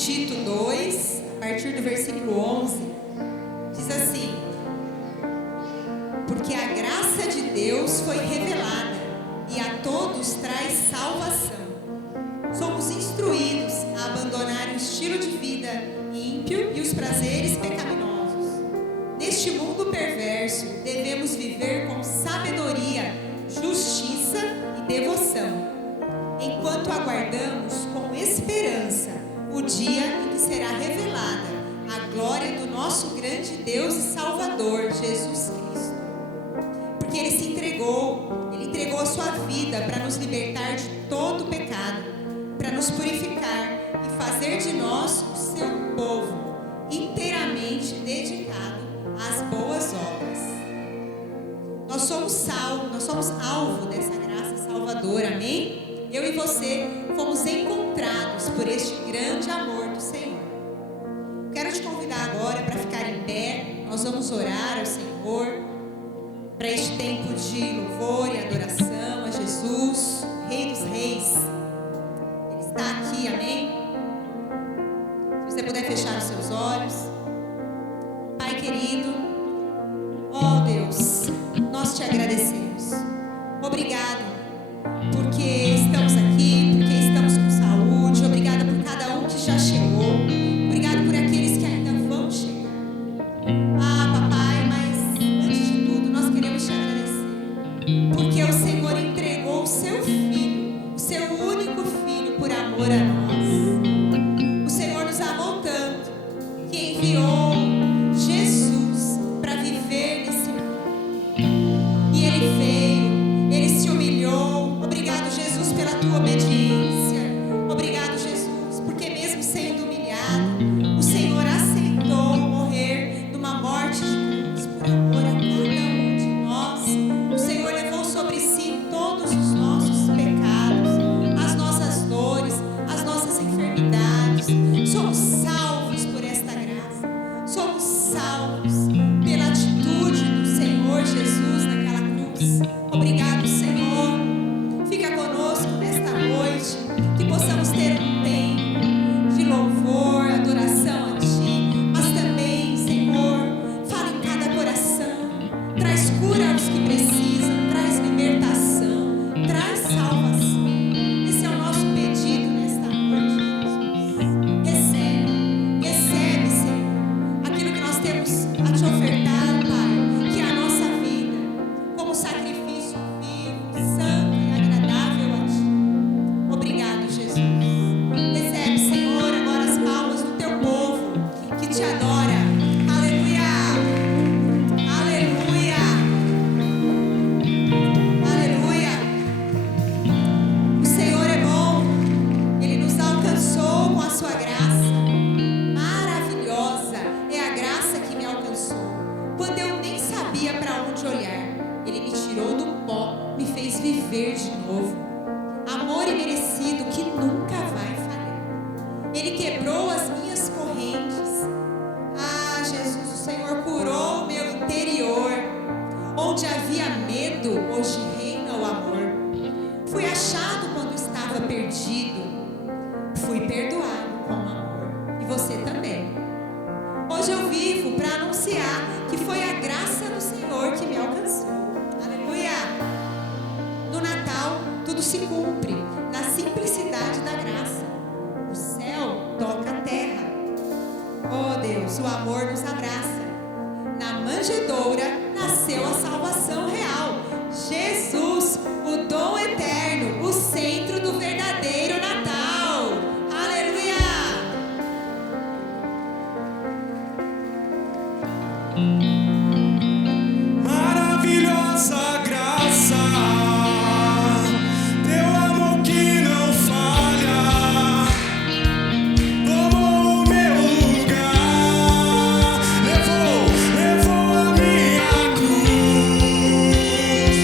Tito 2, a partir do versículo 11, diz assim: porque a graça de Deus foi revelada e a todos traz salvação. Somos instruídos a abandonar o estilo de vida ímpio e os prazeres pecaminosos. Neste mundo perverso, devemos viver com sabedoria, justiça e devoção, enquanto aguardamos com esperança o dia em que será revelada a glória do nosso grande Deus e Salvador, Jesus Cristo. Porque Ele entregou a sua vida para nos libertar de todo o pecado, para nos purificar e fazer de nós o seu povo, inteiramente dedicado às boas obras. Nós somos alvo dessa graça salvadora, amém? Eu e você fomos encontrados por este grande amor do Senhor. Quero te convidar agora para ficar em pé. Nós vamos orar ao Senhor para este tempo de louvor e adoração a Jesus, Rei dos Reis. Ele está aqui, amém? Se você puder fechar os seus olhos. Pai querido, ó Deus, nós te agradecemos. Obrigado porque estamos aqui, porque estamos com saúde. Obrigada por cada um que já chegou. Obrigado por aqueles que ainda vão chegar. Papai, mas antes de tudo nós queremos te agradecer, porque o Senhor entregou o seu Filho, o seu único Filho, por amor a nós. O Senhor nos amou tanto que enviou Jesus para viver nesse mundo. E Ele veio, Ele se humilhou. Obrigado, Jesus, pela tua obediência. Obrigado, Jesus, porque mesmo sendo humilhado, o Senhor aceitou morrer numa morte de cruz por amor a cada um de nós. O Senhor levou sobre si todos os nossos pecados, as nossas dores, as nossas enfermidades. Somos salvos por esta graça. Somos salvos pela atitude do Senhor Jesus naquela cruz. Obrigado, Senhor. Fica conosco nesta noite, que possamos ter um tempo de louvor, adoração a Ti, mas também, Senhor, fala em cada coração, traz cura aos que precisam, traz libertação, traz salvação. Esse é o nosso pedido nesta noite, Jesus. Recebe, Senhor, aquilo que nós temos a Te ofertar, Pai, que é a nossa vida, como sacrifício vivo, santo e agradável a Ti. Obrigado, Jesus. Recebe, Senhor, agora as palmas do Teu povo que Te adora. Aleluia! Aleluia! Aleluia! O Senhor é bom. Ele nos alcançou com a sua graça. Maravilhosa é a graça que me alcançou. Quando eu nem sabia para onde olhar, Ele me tirou do pó, me fez viver de novo. Amor imerecido que nunca vai falhar. Ele quebrou as minhas correntes. Jesus, o Senhor curou o meu interior. Onde havia medo, hoje reina o amor. Fui achado quando estava perdido. Fui perdoado com amor. E você também. Hoje eu vivo para anunciar que foi a graça do Senhor que me alcançou. Aleluia! No Natal, tudo se cumpre na simplicidade da graça. O céu toca a terra. Oh Deus, o amor nos abraça. Na manjedoura nasceu a salvação real. Jesus, o dom eterno, o centro do verdadeiro Natal. Aleluia! Maravilhosa graça, Teu amor que não falha, tomou o meu lugar, levou a minha cruz.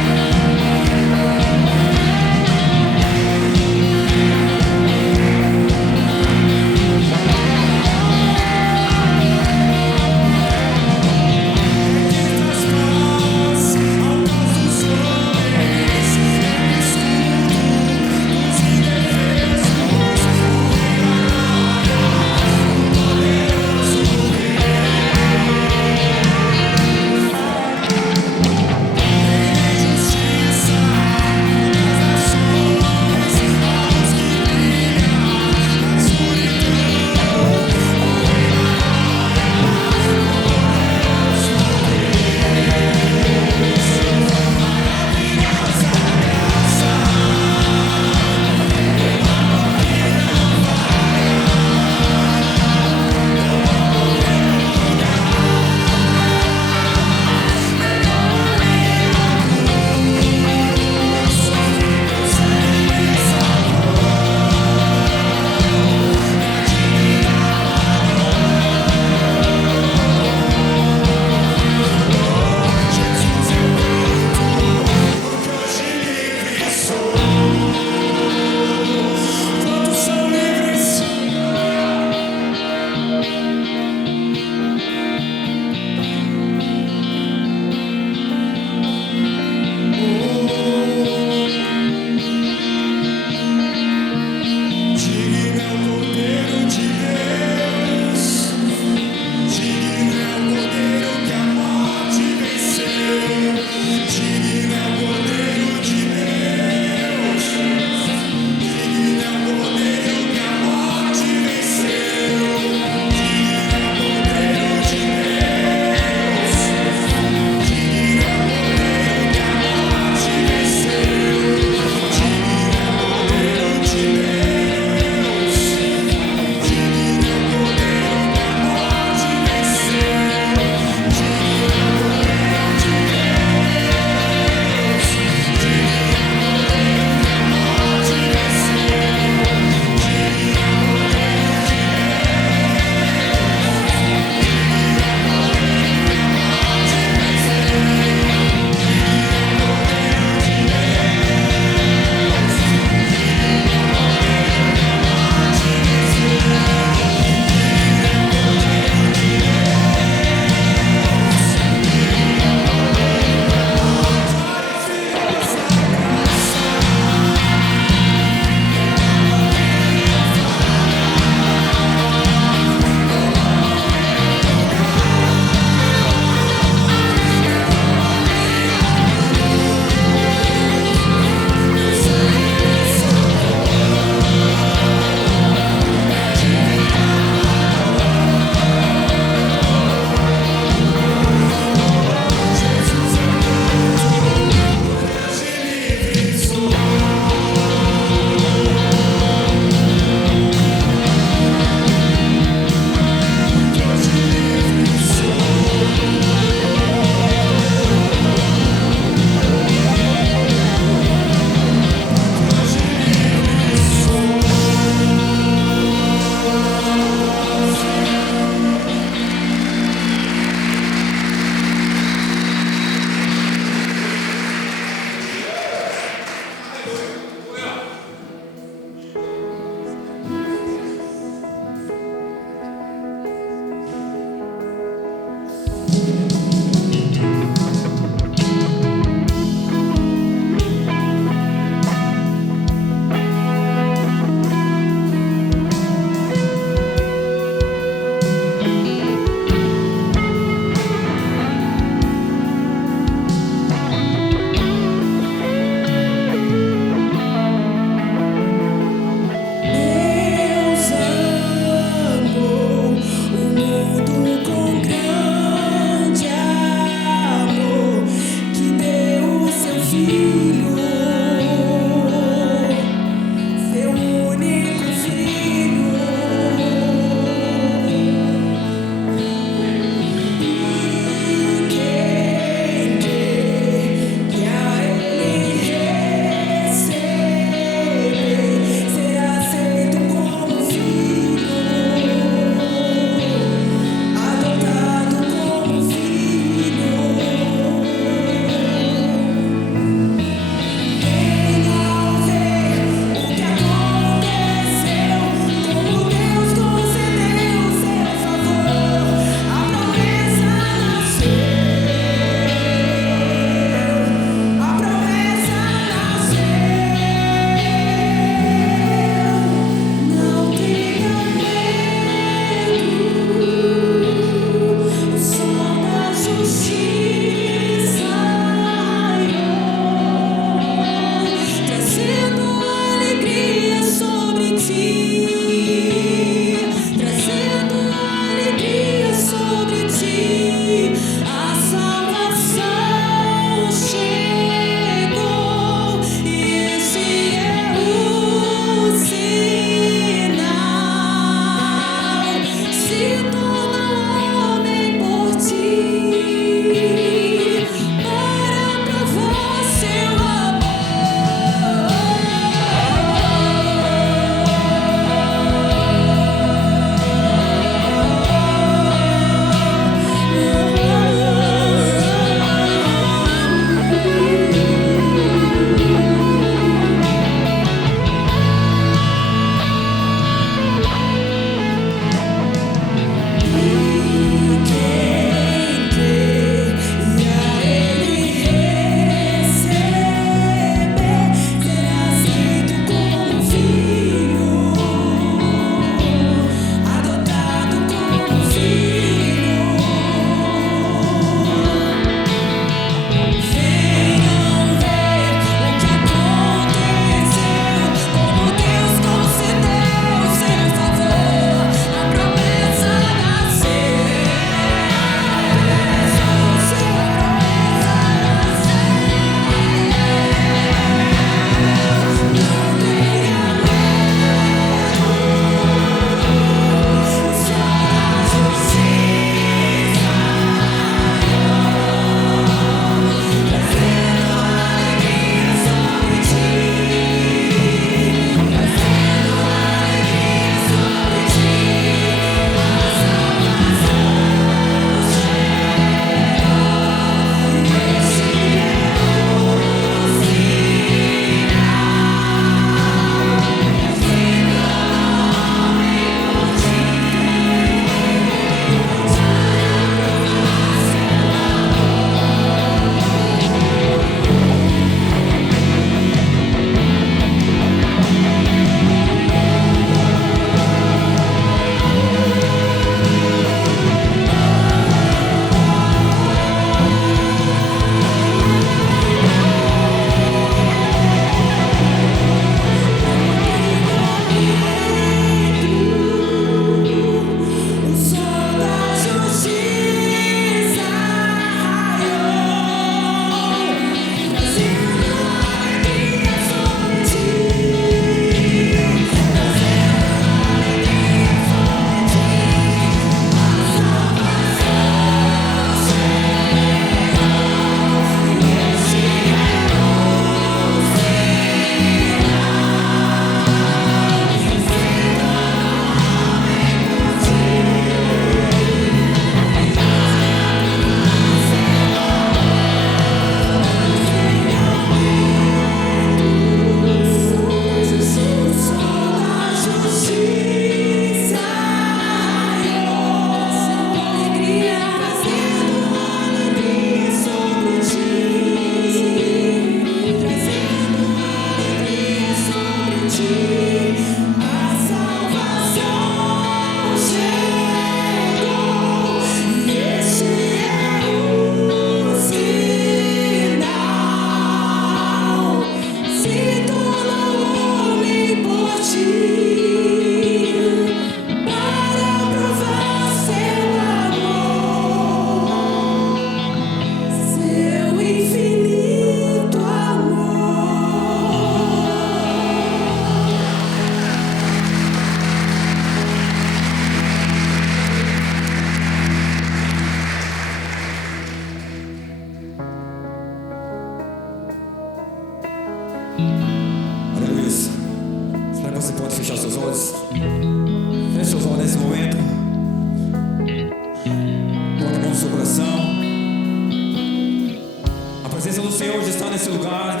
nesse lugar.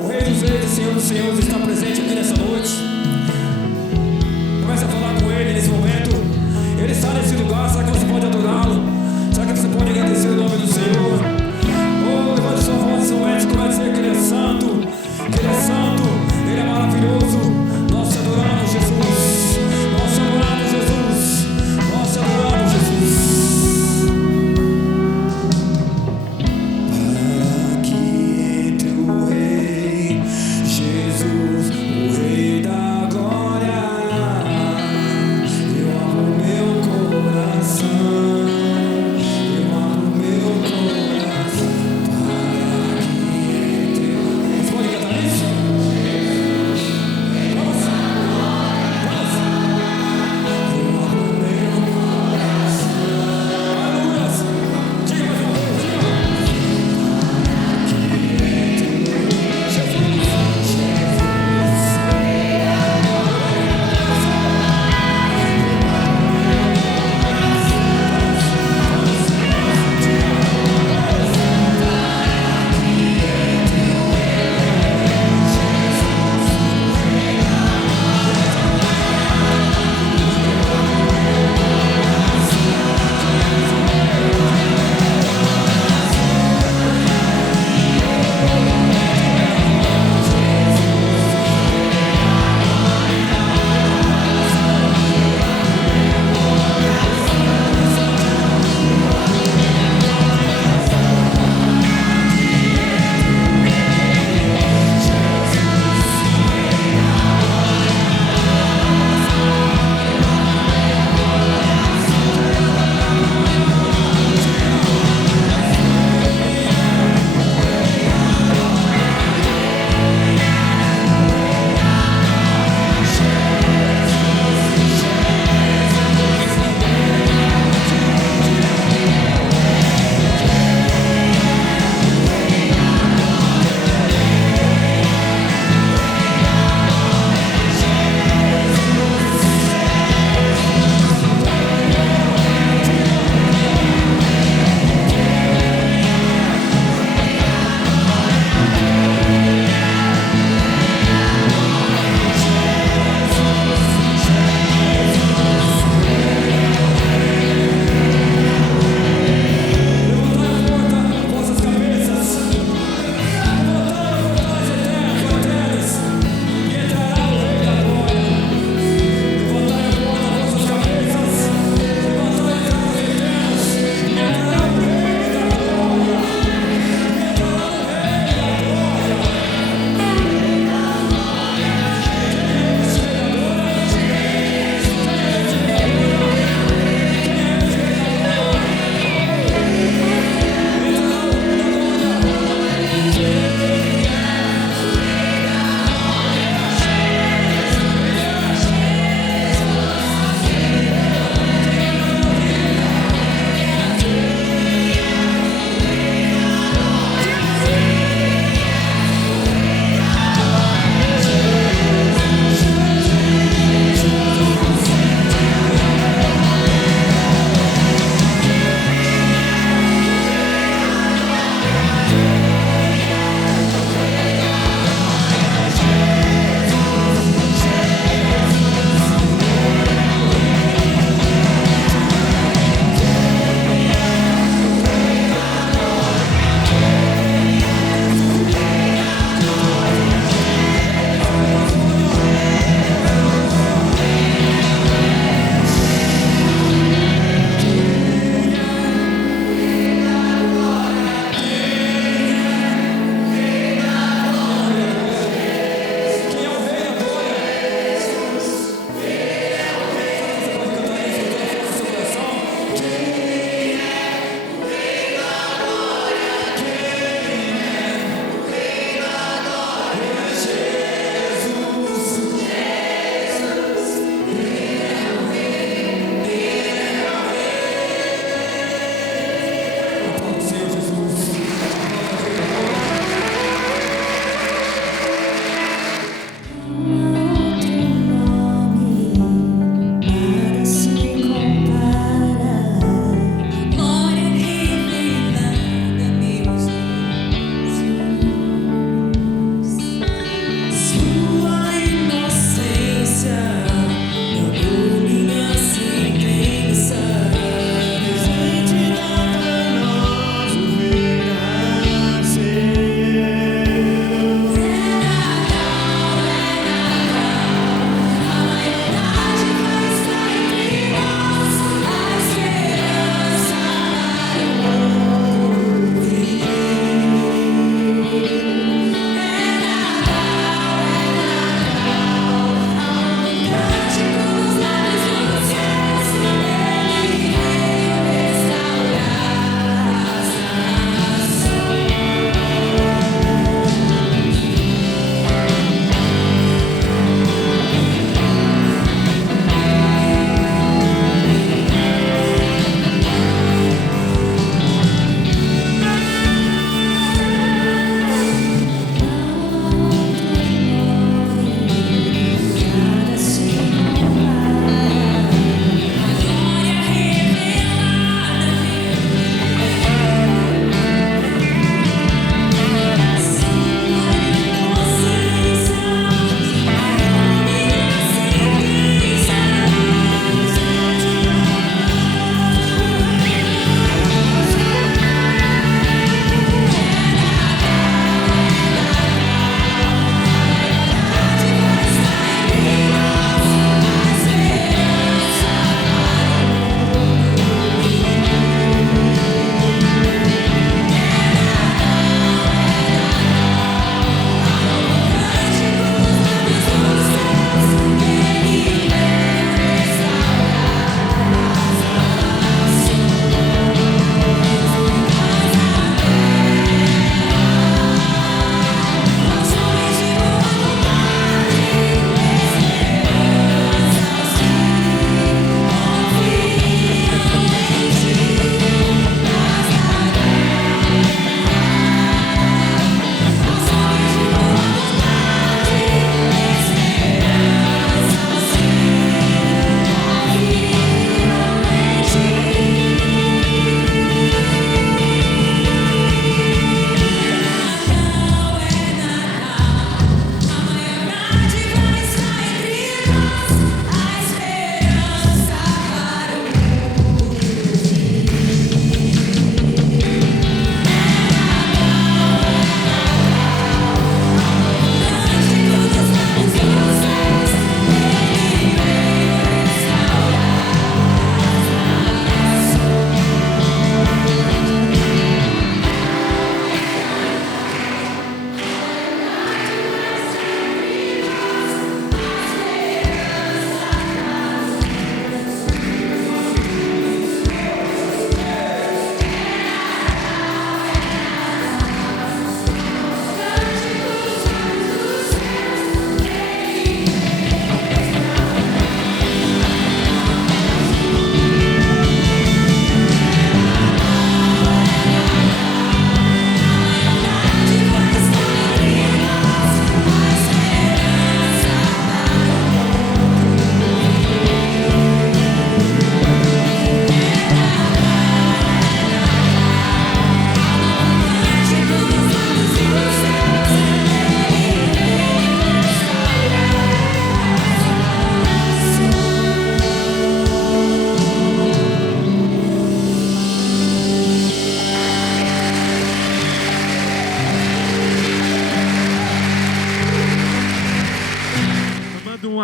O Rei dos Reis e Senhor dos Senhores está presente aqui nessa noite. Comece a falar com Ele nesse momento. Ele está nesse lugar. Será que você pode adorá-lo? Será que você pode agradecer o nome do Senhor? Oh, levante sua voz nesse momento e comece a dizer que Ele é santo. Que Ele é santo. Ele é maravilhoso. Nós te adoramos, Jesus. Nós te adoramos, Jesus. Nós te adoramos, Jesus. Para que entre o Rei Jesus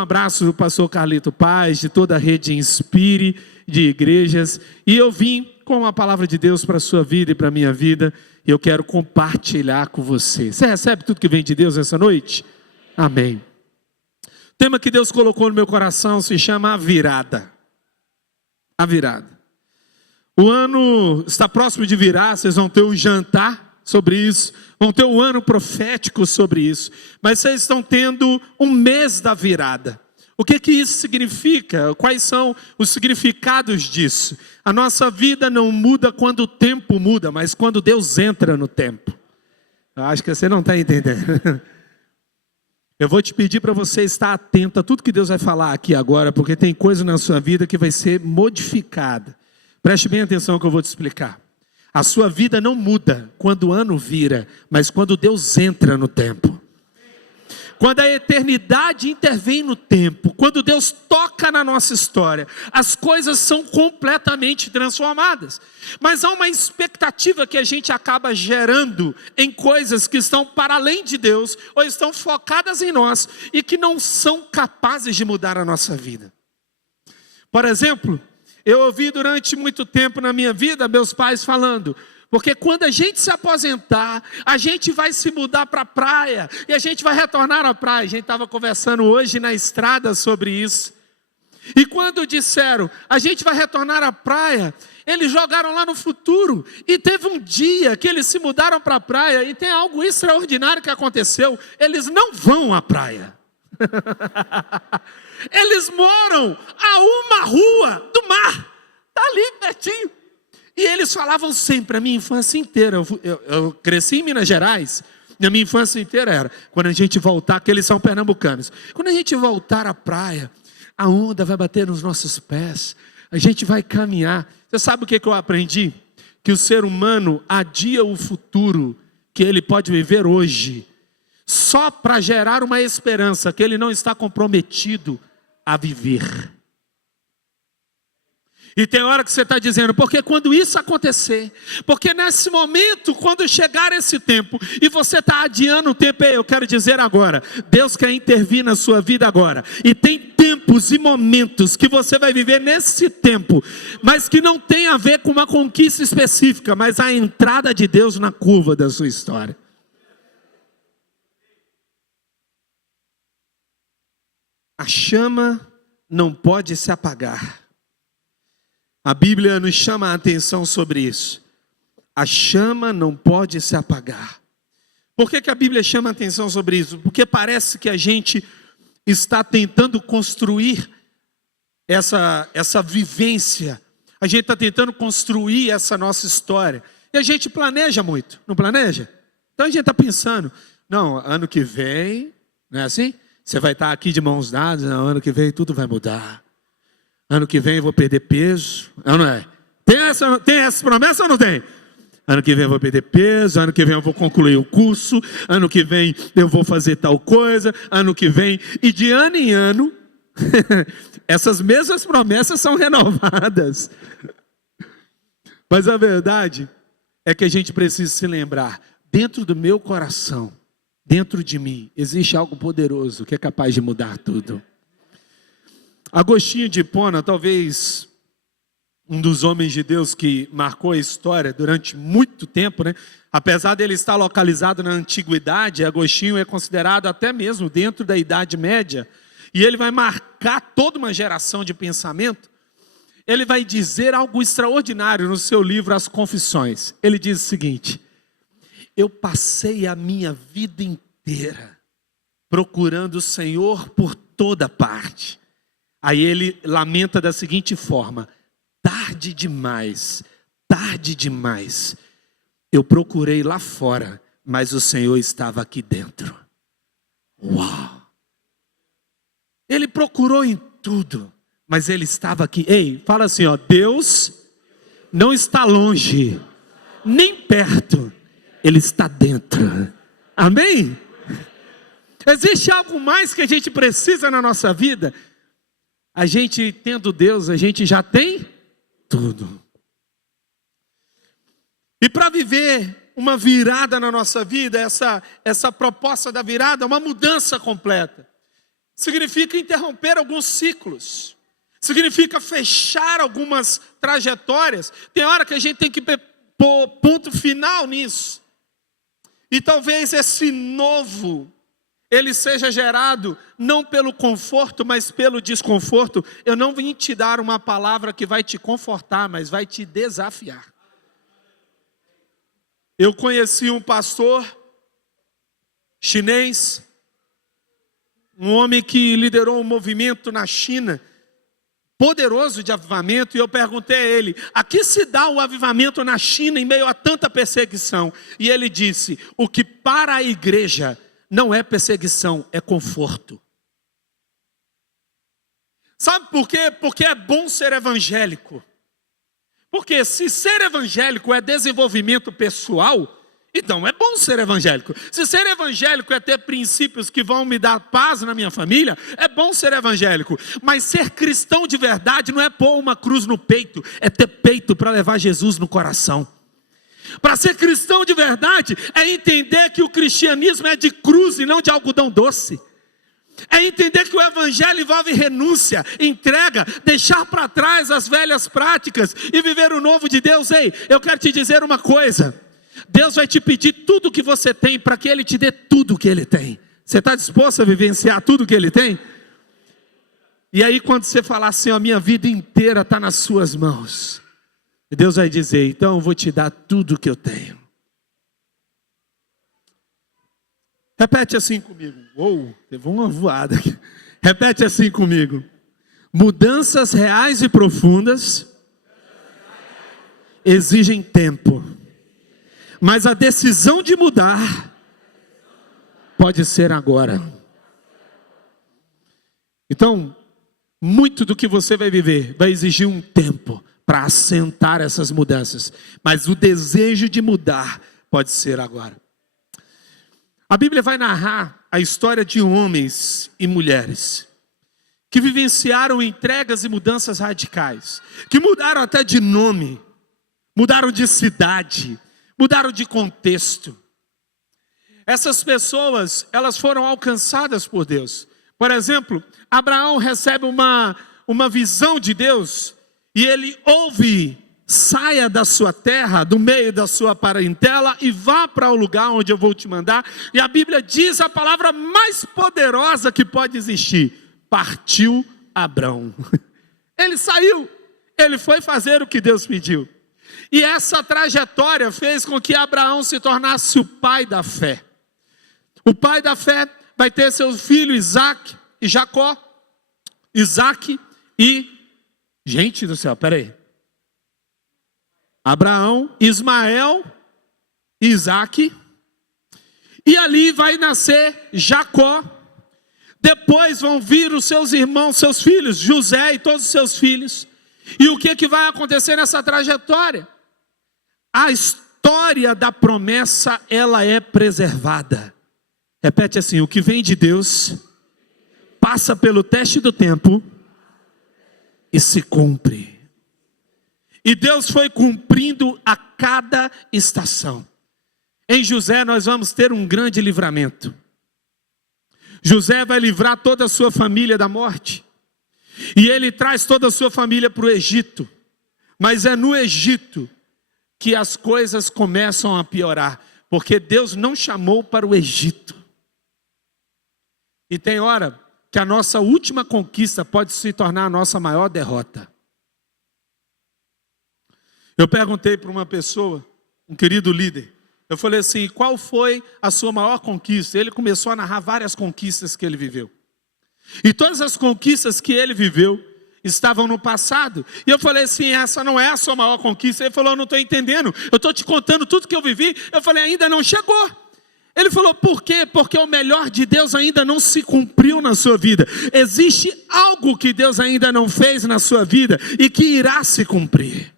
abraço do pastor Carlito Paz, de toda a rede Inspire, de igrejas. E eu vim com a palavra de Deus para a sua vida e para a minha vida. E eu quero compartilhar com você. Você recebe tudo que vem de Deus essa noite? Amém. O tema que Deus colocou no meu coração se chama a virada. A virada. O ano está próximo de virar, vocês vão ter um jantar sobre isso, vão ter um ano profético sobre isso, mas vocês estão tendo um mês da virada. O que isso significa? Quais são os significados disso? A nossa vida não muda quando o tempo muda, mas quando Deus entra no tempo. Eu acho que você não está entendendo. Eu vou te pedir para você estar atento a tudo que Deus vai falar aqui agora, porque tem coisa na sua vida que vai ser modificada. Preste bem atenção no que eu vou te explicar. A sua vida não muda quando o ano vira, mas quando Deus entra no tempo. Quando a eternidade intervém no tempo, quando Deus toca na nossa história, as coisas são completamente transformadas. Mas há uma expectativa que a gente acaba gerando em coisas que estão para além de Deus, ou estão focadas em nós, e que não são capazes de mudar a nossa vida. Por exemplo, eu ouvi durante muito tempo na minha vida meus pais falando: porque quando a gente se aposentar, a gente vai se mudar para a praia, e a gente vai retornar à praia. A gente estava conversando hoje na estrada sobre isso. E quando disseram, a gente vai retornar à praia, eles jogaram lá no futuro. E teve um dia que eles se mudaram para a praia, e tem algo extraordinário que aconteceu. Eles não vão à praia. Eles moram a uma rua do mar. Está ali pertinho. E eles falavam sempre, a minha infância inteira, eu cresci em Minas Gerais, na minha infância inteira era, quando a gente voltar, que eles são pernambucanos, quando a gente voltar à praia, a onda vai bater nos nossos pés, a gente vai caminhar. Você sabe o que eu aprendi? Que o ser humano adia o futuro que ele pode viver hoje, só para gerar uma esperança que ele não está comprometido a viver. E tem hora que você está dizendo, porque quando isso acontecer, porque nesse momento, quando chegar esse tempo, e você está adiando o tempo, eu quero dizer agora, Deus quer intervir na sua vida agora, e tem tempos e momentos que você vai viver nesse tempo, mas que não tem a ver com uma conquista específica, mas a entrada de Deus na curva da sua história. A chama não pode se apagar. A Bíblia nos chama a atenção sobre isso. A chama não pode se apagar. Por que a Bíblia chama a atenção sobre isso? Porque parece que a gente está tentando construir essa vivência. A gente está tentando construir essa nossa história. E a gente planeja muito, não planeja? Então a gente está pensando, não, ano que vem, não é assim? Você vai estar aqui de mãos dadas, não, ano que vem tudo vai mudar. Ano que vem eu vou perder peso, não é? Tem essa promessa ou não tem? Ano que vem eu vou perder peso, ano que vem eu vou concluir o curso, ano que vem eu vou fazer tal coisa, ano que vem... E de ano em ano, essas mesmas promessas são renovadas. Mas a verdade é que a gente precisa se lembrar, dentro do meu coração, dentro de mim, existe algo poderoso que é capaz de mudar tudo. Agostinho de Hipona, talvez um dos homens de Deus que marcou a história durante muito tempo, né? Apesar dele estar localizado na antiguidade, Agostinho é considerado até mesmo dentro da Idade Média, e ele vai marcar toda uma geração de pensamento. Ele vai dizer algo extraordinário no seu livro As Confissões. Ele diz o seguinte: eu passei a minha vida inteira procurando o Senhor por toda parte. Aí ele lamenta da seguinte forma: tarde demais, eu procurei lá fora, mas o Senhor estava aqui dentro. Uau! Ele procurou em tudo, mas Ele estava aqui. Ei, fala assim, ó, Deus não está longe, nem perto, Ele está dentro. Amém? Existe algo mais que a gente precisa na nossa vida? A gente tendo Deus, a gente já tem tudo. E para viver uma virada na nossa vida, essa proposta da virada, uma mudança completa, significa interromper alguns ciclos, significa fechar algumas trajetórias. Tem hora que a gente tem que pôr ponto final nisso. E talvez esse novo, ele seja gerado não pelo conforto, mas pelo desconforto. Eu não vim te dar uma palavra que vai te confortar, mas vai te desafiar. Eu conheci um pastor chinês, um homem que liderou um movimento na China, poderoso de avivamento, e eu perguntei a ele, a que se dá o avivamento na China em meio a tanta perseguição? E ele disse, o que para a igreja não é perseguição, é conforto. Sabe por quê? Porque é bom ser evangélico. Porque se ser evangélico é desenvolvimento pessoal, então é bom ser evangélico. Se ser evangélico é ter princípios que vão me dar paz na minha família, é bom ser evangélico. Mas ser cristão de verdade não é pôr uma cruz no peito, é ter peito para levar Jesus no coração. Para ser cristão de verdade é entender que o cristianismo é de cruz e não de algodão doce. É entender que o evangelho envolve renúncia, entrega, deixar para trás as velhas práticas e viver o novo de Deus. Ei, eu quero te dizer uma coisa. Deus vai te pedir tudo o que você tem para que Ele te dê tudo o que Ele tem. Você está disposto a vivenciar tudo o que Ele tem? E aí quando você falar assim, a minha vida inteira está nas suas mãos, Deus vai dizer, então eu vou te dar tudo o que eu tenho. Repete assim comigo. Teve uma voada aqui. Repete assim comigo. Mudanças reais e profundas exigem tempo. Mas a decisão de mudar pode ser agora. Então, muito do que você vai viver vai exigir um tempo para assentar essas mudanças. Mas o desejo de mudar pode ser agora. A Bíblia vai narrar a história de homens e mulheres que vivenciaram entregas e mudanças radicais, que mudaram até de nome, mudaram de cidade, mudaram de contexto. Essas pessoas, elas foram alcançadas por Deus. Por exemplo, Abraão recebe uma visão de Deus e ele ouve, saia da sua terra, do meio da sua parentela e vá para o lugar onde eu vou te mandar. E a Bíblia diz a palavra mais poderosa que pode existir: partiu Abrão. Ele saiu, ele foi fazer o que Deus pediu. E essa trajetória fez com que Abraão se tornasse o pai da fé. O pai da fé vai ter seu filho Isaac e Jacó. Isaac e... Gente do céu, peraí. Abraão, Ismael, Isaac. E ali vai nascer Jacó. Depois vão vir os seus irmãos, seus filhos, José e todos os seus filhos. E o que vai acontecer nessa trajetória? A história da promessa, ela é preservada. Repete assim, o que vem de Deus passa pelo teste do tempo e se cumpre. E Deus foi cumprindo a cada estação. Em José nós vamos ter um grande livramento. José vai livrar toda a sua família da morte. E ele traz toda a sua família para o Egito. Mas é no Egito que as coisas começam a piorar. Porque Deus não chamou para o Egito. E tem hora que a nossa última conquista pode se tornar a nossa maior derrota. Eu perguntei para uma pessoa, um querido líder. Eu falei assim, qual foi a sua maior conquista? Ele começou a narrar várias conquistas que ele viveu. E todas as conquistas que ele viveu estavam no passado. E eu falei assim, essa não é a sua maior conquista. Ele falou, eu não estou entendendo. Eu estou te contando tudo que eu vivi. Eu falei, ainda não chegou. Ele falou, por quê? Porque o melhor de Deus ainda não se cumpriu na sua vida. Existe algo que Deus ainda não fez na sua vida e que irá se cumprir.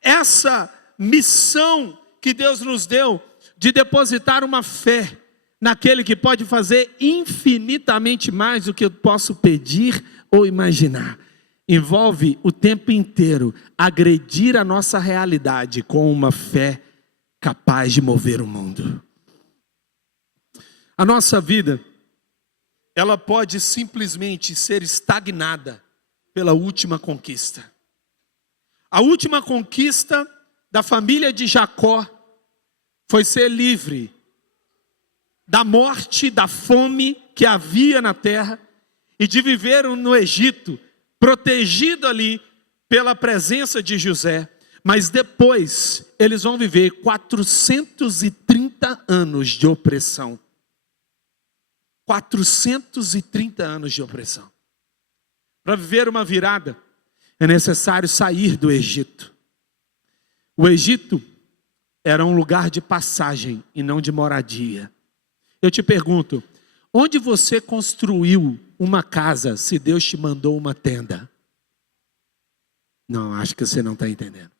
Essa missão que Deus nos deu de depositar uma fé naquele que pode fazer infinitamente mais do que eu posso pedir ou imaginar, envolve o tempo inteiro agredir a nossa realidade com uma fé capaz de mover o mundo. A nossa vida, ela pode simplesmente ser estagnada pela última conquista. A última conquista da família de Jacó foi ser livre da morte, da fome que havia na terra e de viver no Egito, protegido ali pela presença de José. Mas depois eles vão viver 430 anos de opressão. 430 anos de opressão. Para viver uma virada, é necessário sair do Egito. O Egito era um lugar de passagem e não de moradia. Eu te pergunto, onde você construiu uma casa se Deus te mandou uma tenda? Não, acho que você não está entendendo.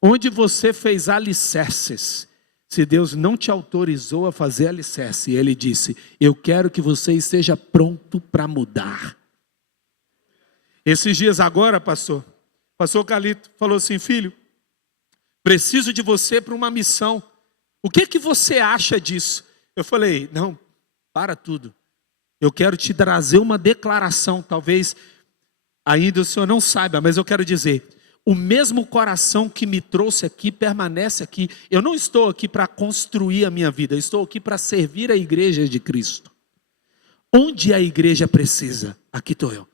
Onde você fez alicerces, se Deus não te autorizou a fazer alicerce, Ele disse, eu quero que você esteja pronto para mudar. Esses dias agora, pastor Carlito falou assim, filho, preciso de você para uma missão. O que você acha disso? Eu falei, não, para tudo. Eu quero te trazer uma declaração, talvez ainda o senhor não saiba, mas eu quero dizer, o mesmo coração que me trouxe aqui permanece aqui. Eu não estou aqui para construir a minha vida, eu estou aqui para servir a igreja de Cristo. Onde a igreja precisa, aqui estou eu.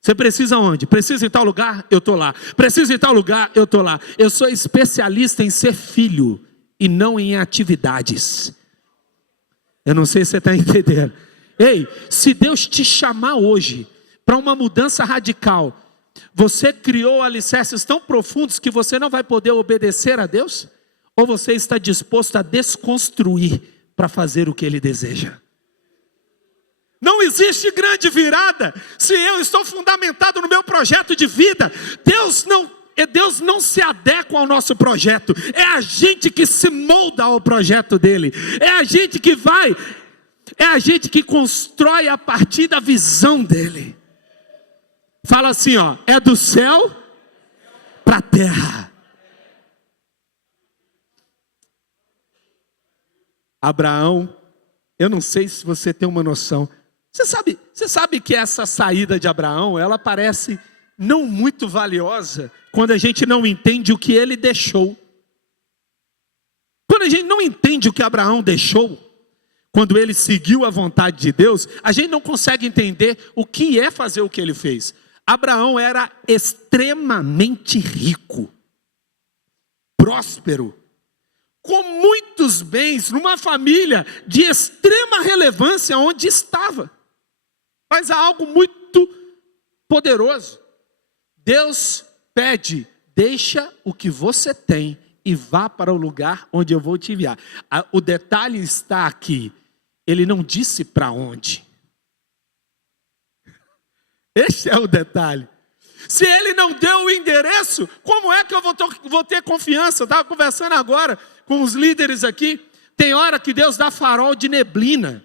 Você precisa onde? Precisa em tal lugar? Eu estou lá. Precisa em tal lugar? Eu estou lá. Eu sou especialista em ser filho e não em atividades. Eu não sei se você está entendendo. Ei, se Deus te chamar hoje para uma mudança radical, você criou alicerces tão profundos que você não vai poder obedecer a Deus? Ou você está disposto a desconstruir para fazer o que Ele deseja? Não existe grande virada se eu estou fundamentado no meu projeto de vida. Deus não se adequa ao nosso projeto. É a gente que se molda ao projeto dele. É a gente que vai, é a gente que constrói a partir da visão dele. Fala assim, ó, é do céu para a terra. Abraão, eu não sei se você tem uma noção. Você sabe que essa saída de Abraão, ela parece não muito valiosa quando a gente não entende o que ele deixou. Quando a gente não entende o que Abraão deixou, quando ele seguiu a vontade de Deus, a gente não consegue entender o que é fazer o que ele fez. Abraão era extremamente rico, próspero, com muitos bens, numa família de extrema relevância onde estava. Mas há algo muito poderoso. Deus pede, deixa o que você tem e vá para o lugar onde eu vou te enviar. O detalhe está aqui, ele não disse para onde. Esse é o detalhe. Se ele não deu o endereço, como é que eu vou ter confiança? Eu estava conversando agora com os líderes aqui. Tem hora que Deus dá farol de neblina.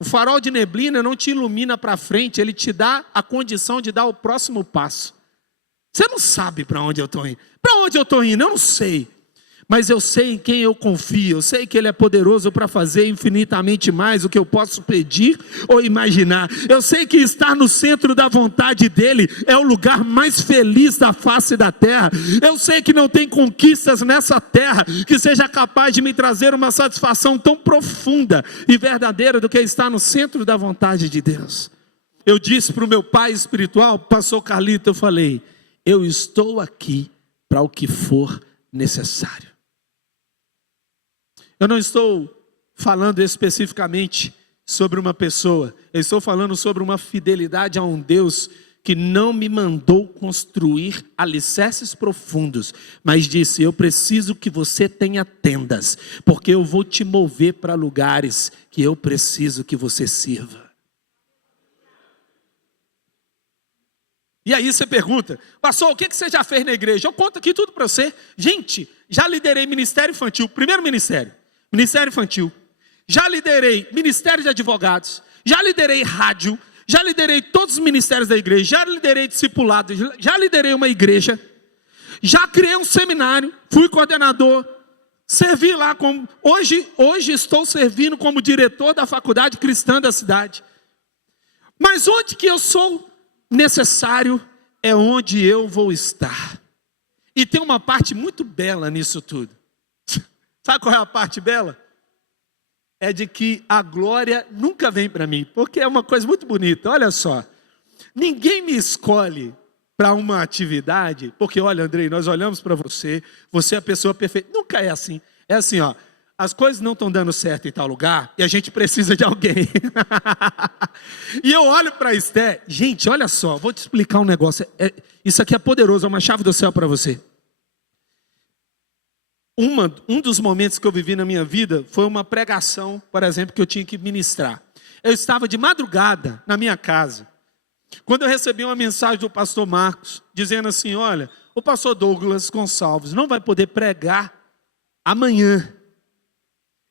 O farol de neblina não te ilumina para frente, ele te dá a condição de dar o próximo passo. Você não sabe para onde eu estou indo. Para onde eu estou indo? Eu não sei. Mas eu sei em quem eu confio. Eu sei que Ele é poderoso para fazer infinitamente mais do que eu posso pedir ou imaginar. Eu sei que estar no centro da vontade dEle é o lugar mais feliz da face da terra. Eu sei que não tem conquistas nessa terra que seja capaz de me trazer uma satisfação tão profunda e verdadeira do que estar no centro da vontade de Deus. Eu disse para o meu pai espiritual, pastor Carlito, eu falei, eu estou aqui para o que for necessário. Eu não estou falando especificamente sobre uma pessoa, eu estou falando sobre uma fidelidade a um Deus que não me mandou construir alicerces profundos, mas disse, eu preciso que você tenha tendas, porque eu vou te mover para lugares que eu preciso que você sirva. E aí você pergunta, pastor, o que você já fez na igreja? Eu conto aqui tudo para você. Gente, já liderei ministério infantil, primeiro ministério infantil. Já liderei ministério de advogados, já liderei rádio, já liderei todos os ministérios da igreja, já liderei discipulado, já liderei uma igreja, já criei um seminário, fui coordenador, servi lá como... Hoje estou servindo como diretor da faculdade cristã da cidade. Mas onde que eu sou necessário é onde eu vou estar. E tem uma parte muito bela nisso tudo. Sabe qual é a parte bela? É de que a glória nunca vem para mim, porque é uma coisa muito bonita. Olha só, ninguém me escolhe para uma atividade, porque olha, Andrei, nós olhamos para você, você é a pessoa perfeita. Nunca é assim. É assim, ó, as coisas não estão dando certo em tal lugar e a gente precisa de alguém. E eu olho para a Esté, gente, olha só, vou te explicar um negócio. Isso aqui é poderoso, é uma chave do céu para você. Um dos momentos que eu vivi na minha vida foi uma pregação, por exemplo, que eu tinha que ministrar. Eu estava de madrugada na minha casa, quando eu recebi uma mensagem do pastor Marcos, dizendo assim, olha, o pastor Douglas Gonçalves não vai poder pregar amanhã.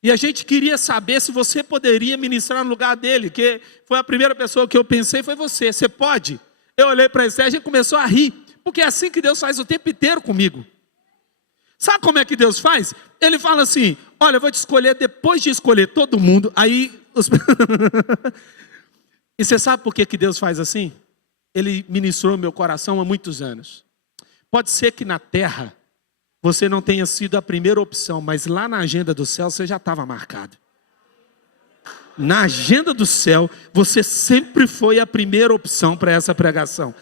E a gente queria saber se você poderia ministrar no lugar dele, que foi a primeira pessoa que eu pensei, foi você. Você pode? Eu olhei para ele e a gente começou a rir, porque é assim que Deus faz o tempo inteiro comigo. Sabe como é que Deus faz? Ele fala assim, olha, eu vou te escolher depois de escolher todo mundo, aí... E você sabe por que Deus faz assim? Ele ministrou meu coração há muitos anos. Pode ser que na terra você não tenha sido a primeira opção, mas lá na agenda do céu você já estava marcado. Na agenda do céu, você sempre foi a primeira opção para essa pregação.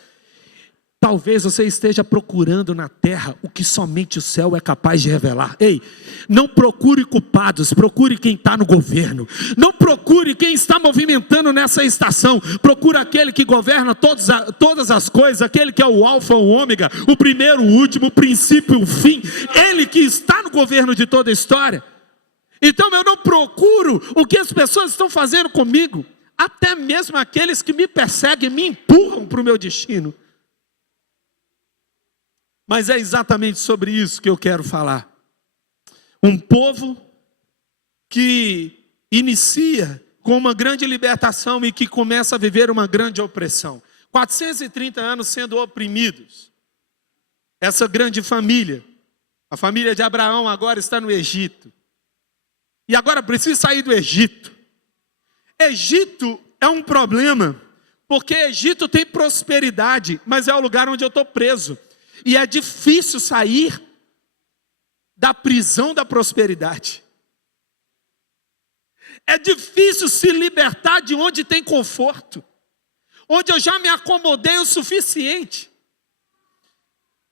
Talvez você esteja procurando na terra o que somente o céu é capaz de revelar. Ei, não procure culpados, procure quem está no governo. Não procure quem está movimentando nessa estação. Procure aquele que governa todas as coisas, aquele que é o alfa, o ômega, o primeiro, o último, o princípio e o fim. Ele que está no governo de toda a história. Então eu não procuro o que as pessoas estão fazendo comigo. Até mesmo aqueles que me perseguem, me empurram para o meu destino. Mas é exatamente sobre isso que eu quero falar. Um povo que inicia com uma grande libertação e que começa a viver uma grande opressão. 430 anos sendo oprimidos. Essa grande família, a família de Abraão agora está no Egito. E agora precisa sair do Egito. Egito é um problema, porque Egito tem prosperidade, mas é o lugar onde eu estou preso. E é difícil sair da prisão da prosperidade. É difícil se libertar de onde tem conforto, onde eu já me acomodei o suficiente.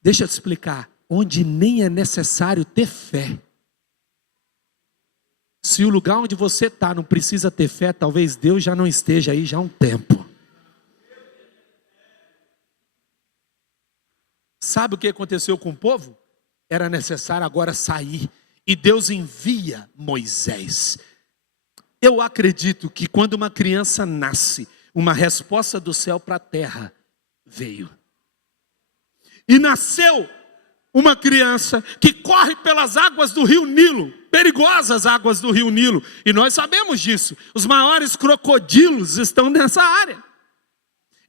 Deixa eu te explicar, onde nem é necessário ter fé. Se o lugar onde você está não precisa ter fé, talvez Deus já não esteja aí já há um tempo. Sabe o que aconteceu com o povo? Era necessário agora sair. E Deus envia Moisés. Eu acredito que quando uma criança nasce, uma resposta do céu para a terra veio. E nasceu uma criança que corre pelas águas do rio Nilo. Perigosas águas do rio Nilo. E nós sabemos disso. Os maiores crocodilos estão nessa área.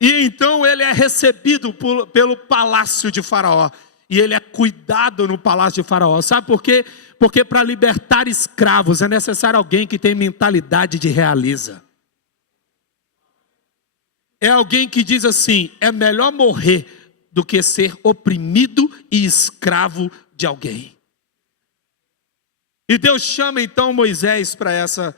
E então ele é recebido pelo palácio de Faraó. E ele é cuidado no palácio de Faraó. Sabe por quê? Porque para libertar escravos é necessário alguém que tem mentalidade de realiza. É alguém que diz assim, é melhor morrer do que ser oprimido e escravo de alguém. E Deus chama então Moisés para essa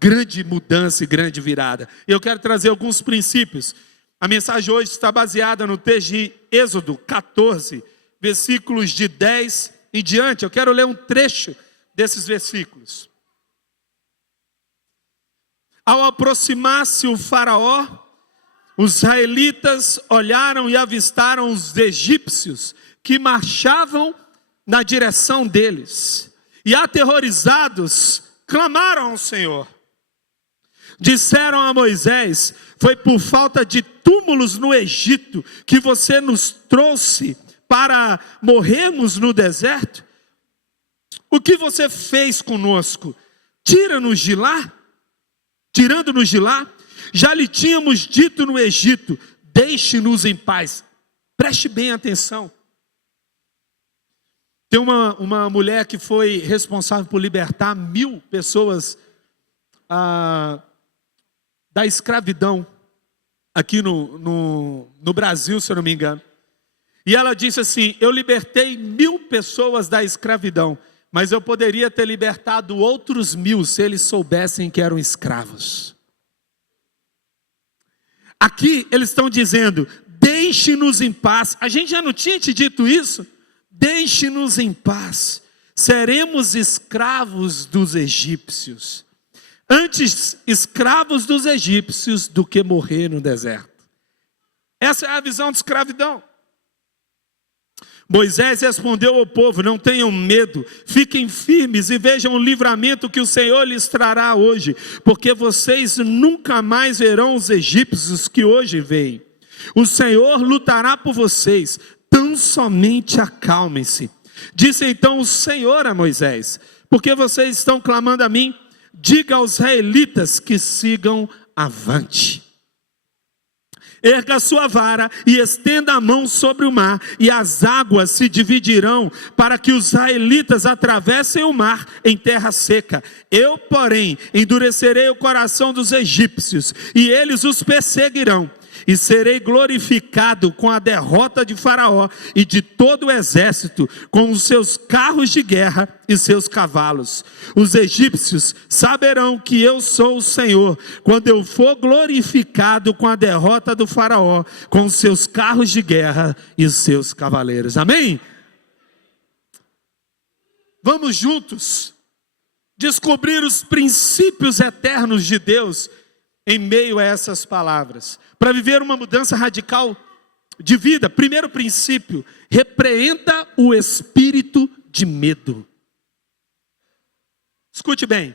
grande mudança e grande virada. Eu quero trazer alguns princípios. A mensagem hoje está baseada no texto de Êxodo 14, versículos de 10 em diante. Eu quero ler um trecho desses versículos. Ao aproximar-se o faraó, os israelitas olharam e avistaram os egípcios que marchavam na direção deles. E aterrorizados, clamaram ao Senhor. Disseram a Moisés, foi por falta de túmulos no Egito que você nos trouxe para morrermos no deserto? O que você fez conosco? Tira-nos de lá? Tirando-nos de lá? Já lhe tínhamos dito no Egito, deixe-nos em paz. Preste bem atenção. Tem uma mulher que foi responsável por libertar 1000 pessoas da escravidão aqui no Brasil, se eu não me engano. E ela disse assim: eu libertei 1.000 pessoas da escravidão, mas eu poderia ter libertado outros 1.000 se eles soubessem que eram escravos. Aqui eles estão dizendo: deixe-nos em paz. A gente já não tinha te dito isso? Deixe-nos em paz. Seremos escravos dos egípcios. Antes escravos dos egípcios do que morrer no deserto. Essa é a visão de escravidão. Moisés respondeu ao povo: não tenham medo, fiquem firmes e vejam o livramento que o Senhor lhes trará hoje, porque vocês nunca mais verão os egípcios que hoje veem. O Senhor lutará por vocês, tão somente acalmem-se. Disse então o Senhor a Moisés: porque vocês estão clamando a mim? Diga aos israelitas que sigam avante. Erga a sua vara e estenda a mão sobre o mar, e as águas se dividirão, para que os israelitas atravessem o mar em terra seca. Eu, porém, endurecerei o coração dos egípcios, e eles os perseguirão. E serei glorificado com a derrota de Faraó e de todo o exército, com os seus carros de guerra e seus cavalos. Os egípcios saberão que eu sou o Senhor, quando eu for glorificado com a derrota do Faraó, com os seus carros de guerra e os seus cavaleiros. Amém? Vamos juntos descobrir os princípios eternos de Deus em meio a essas palavras, para viver uma mudança radical de vida. Primeiro princípio: repreenda o espírito de medo. Escute bem,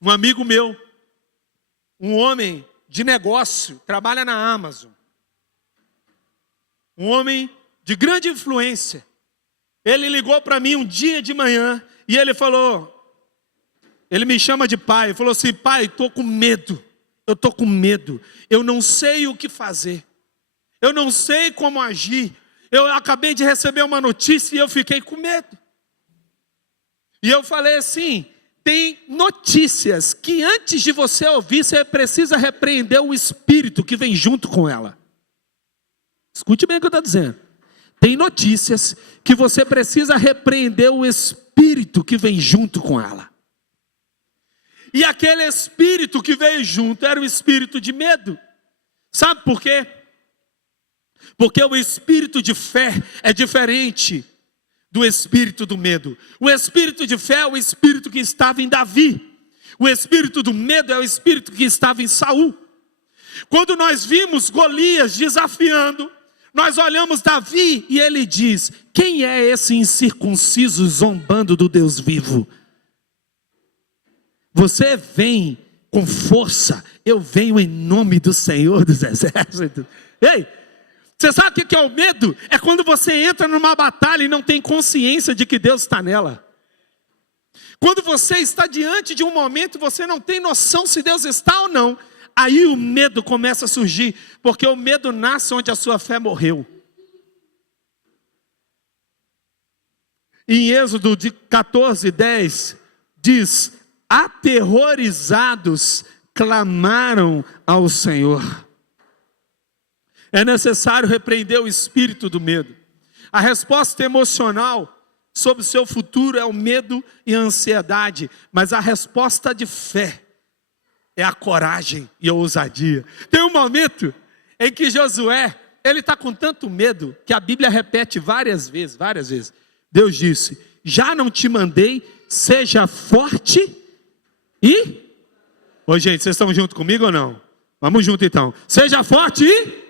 um amigo meu, um homem de negócio, trabalha na Amazon, um homem de grande influência, ele ligou para mim um dia de manhã e ele falou, ele me chama de pai, falou assim: pai, estou com medo, eu não sei o que fazer, eu não sei como agir, eu acabei de receber uma notícia e eu fiquei com medo. E eu falei assim: tem notícias que antes de você ouvir, você precisa repreender o espírito que vem junto com ela. Escute bem o que eu estou dizendo. Tem notícias que você precisa repreender o espírito que vem junto com ela. E aquele espírito que veio junto era o espírito de medo. Sabe por quê? Porque o espírito de fé é diferente do espírito do medo. O espírito de fé é o espírito que estava em Davi. O espírito do medo é o espírito que estava em Saul. Quando nós vimos Golias desafiando, nós olhamos Davi e ele diz: quem é esse incircunciso zombando do Deus vivo? Você vem com força, eu venho em nome do Senhor dos Exércitos. Ei, você sabe o que é o medo? É quando você entra numa batalha e não tem consciência de que Deus está nela. Quando você está diante de um momento e você não tem noção se Deus está ou não, aí o medo começa a surgir, porque o medo nasce onde a sua fé morreu. Em Êxodo 14:10 diz: aterrorizados clamaram ao Senhor. É necessário repreender o espírito do medo. A resposta emocional sobre o seu futuro é o medo e a ansiedade, mas a resposta de fé é a coragem e a ousadia. Tem um momento em que Josué, ele está com tanto medo, que a Bíblia repete várias vezes. Deus disse: já não te mandei, seja forte e... Ô gente, vocês estão junto comigo ou não? Vamos junto então. Seja forte e...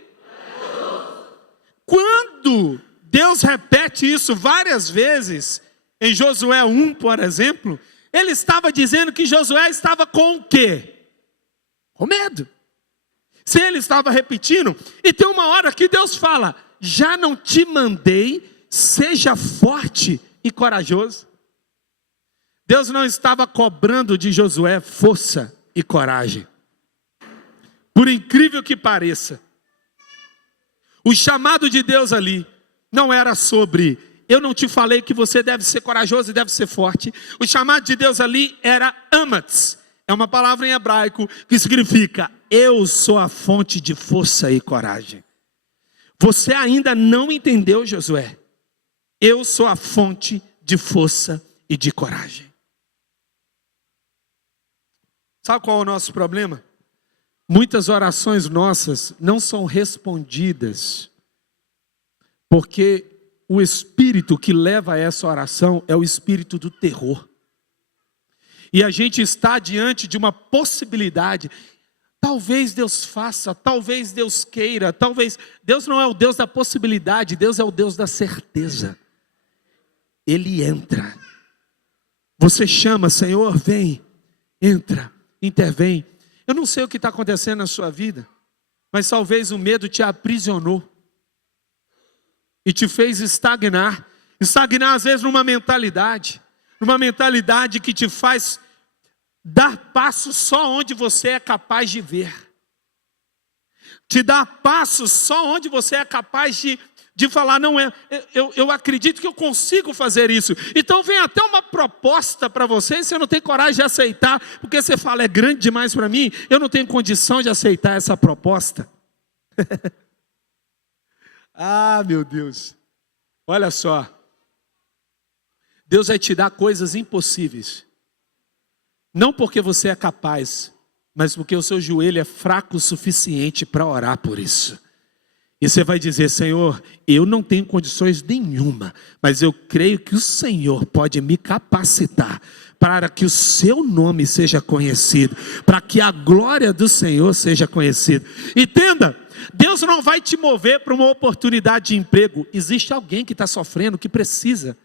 Quando Deus repete isso várias vezes, em Josué 1, por exemplo, ele estava dizendo que Josué estava com o quê? Com medo. Se ele estava repetindo, e tem uma hora que Deus fala: já não te mandei, seja forte e corajoso. Deus não estava cobrando de Josué força e coragem. Por incrível que pareça, o chamado de Deus ali não era sobre: eu não te falei que você deve ser corajoso e deve ser forte. O chamado de Deus ali era amatz, É uma palavra em hebraico que significa: eu sou a fonte de força e coragem. Você ainda não entendeu, Josué? Eu sou a fonte de força e de coragem. Sabe qual é o nosso problema? Muitas orações nossas não são respondidas, porque o espírito que leva a essa oração é o espírito do terror. E a gente está diante de uma possibilidade. Talvez Deus faça, talvez Deus queira, talvez... Deus não é o Deus da possibilidade, Deus é o Deus da certeza. Ele entra. Você chama: Senhor, vem, entra, intervém. Eu não sei o que está acontecendo na sua vida, mas talvez o medo te aprisionou e te fez estagnar. Estagnar às vezes numa mentalidade que te faz dar passos só onde você é capaz de ver. Te dar passos só onde você é capaz de falar: não é, eu acredito que eu consigo fazer isso. Então vem até uma proposta para você, e você não tem coragem de aceitar, porque você fala: é grande demais para mim, eu não tenho condição de aceitar essa proposta. Ah, meu Deus, olha só, Deus vai te dar coisas impossíveis, não porque você é capaz, mas porque o seu joelho é fraco o suficiente para orar por isso. E você vai dizer: Senhor, eu não tenho condições nenhuma, mas eu creio que o Senhor pode me capacitar para que o seu nome seja conhecido, para que a glória do Senhor seja conhecida. Entenda, Deus não vai te mover para uma oportunidade de emprego. Existe alguém que está sofrendo, que precisa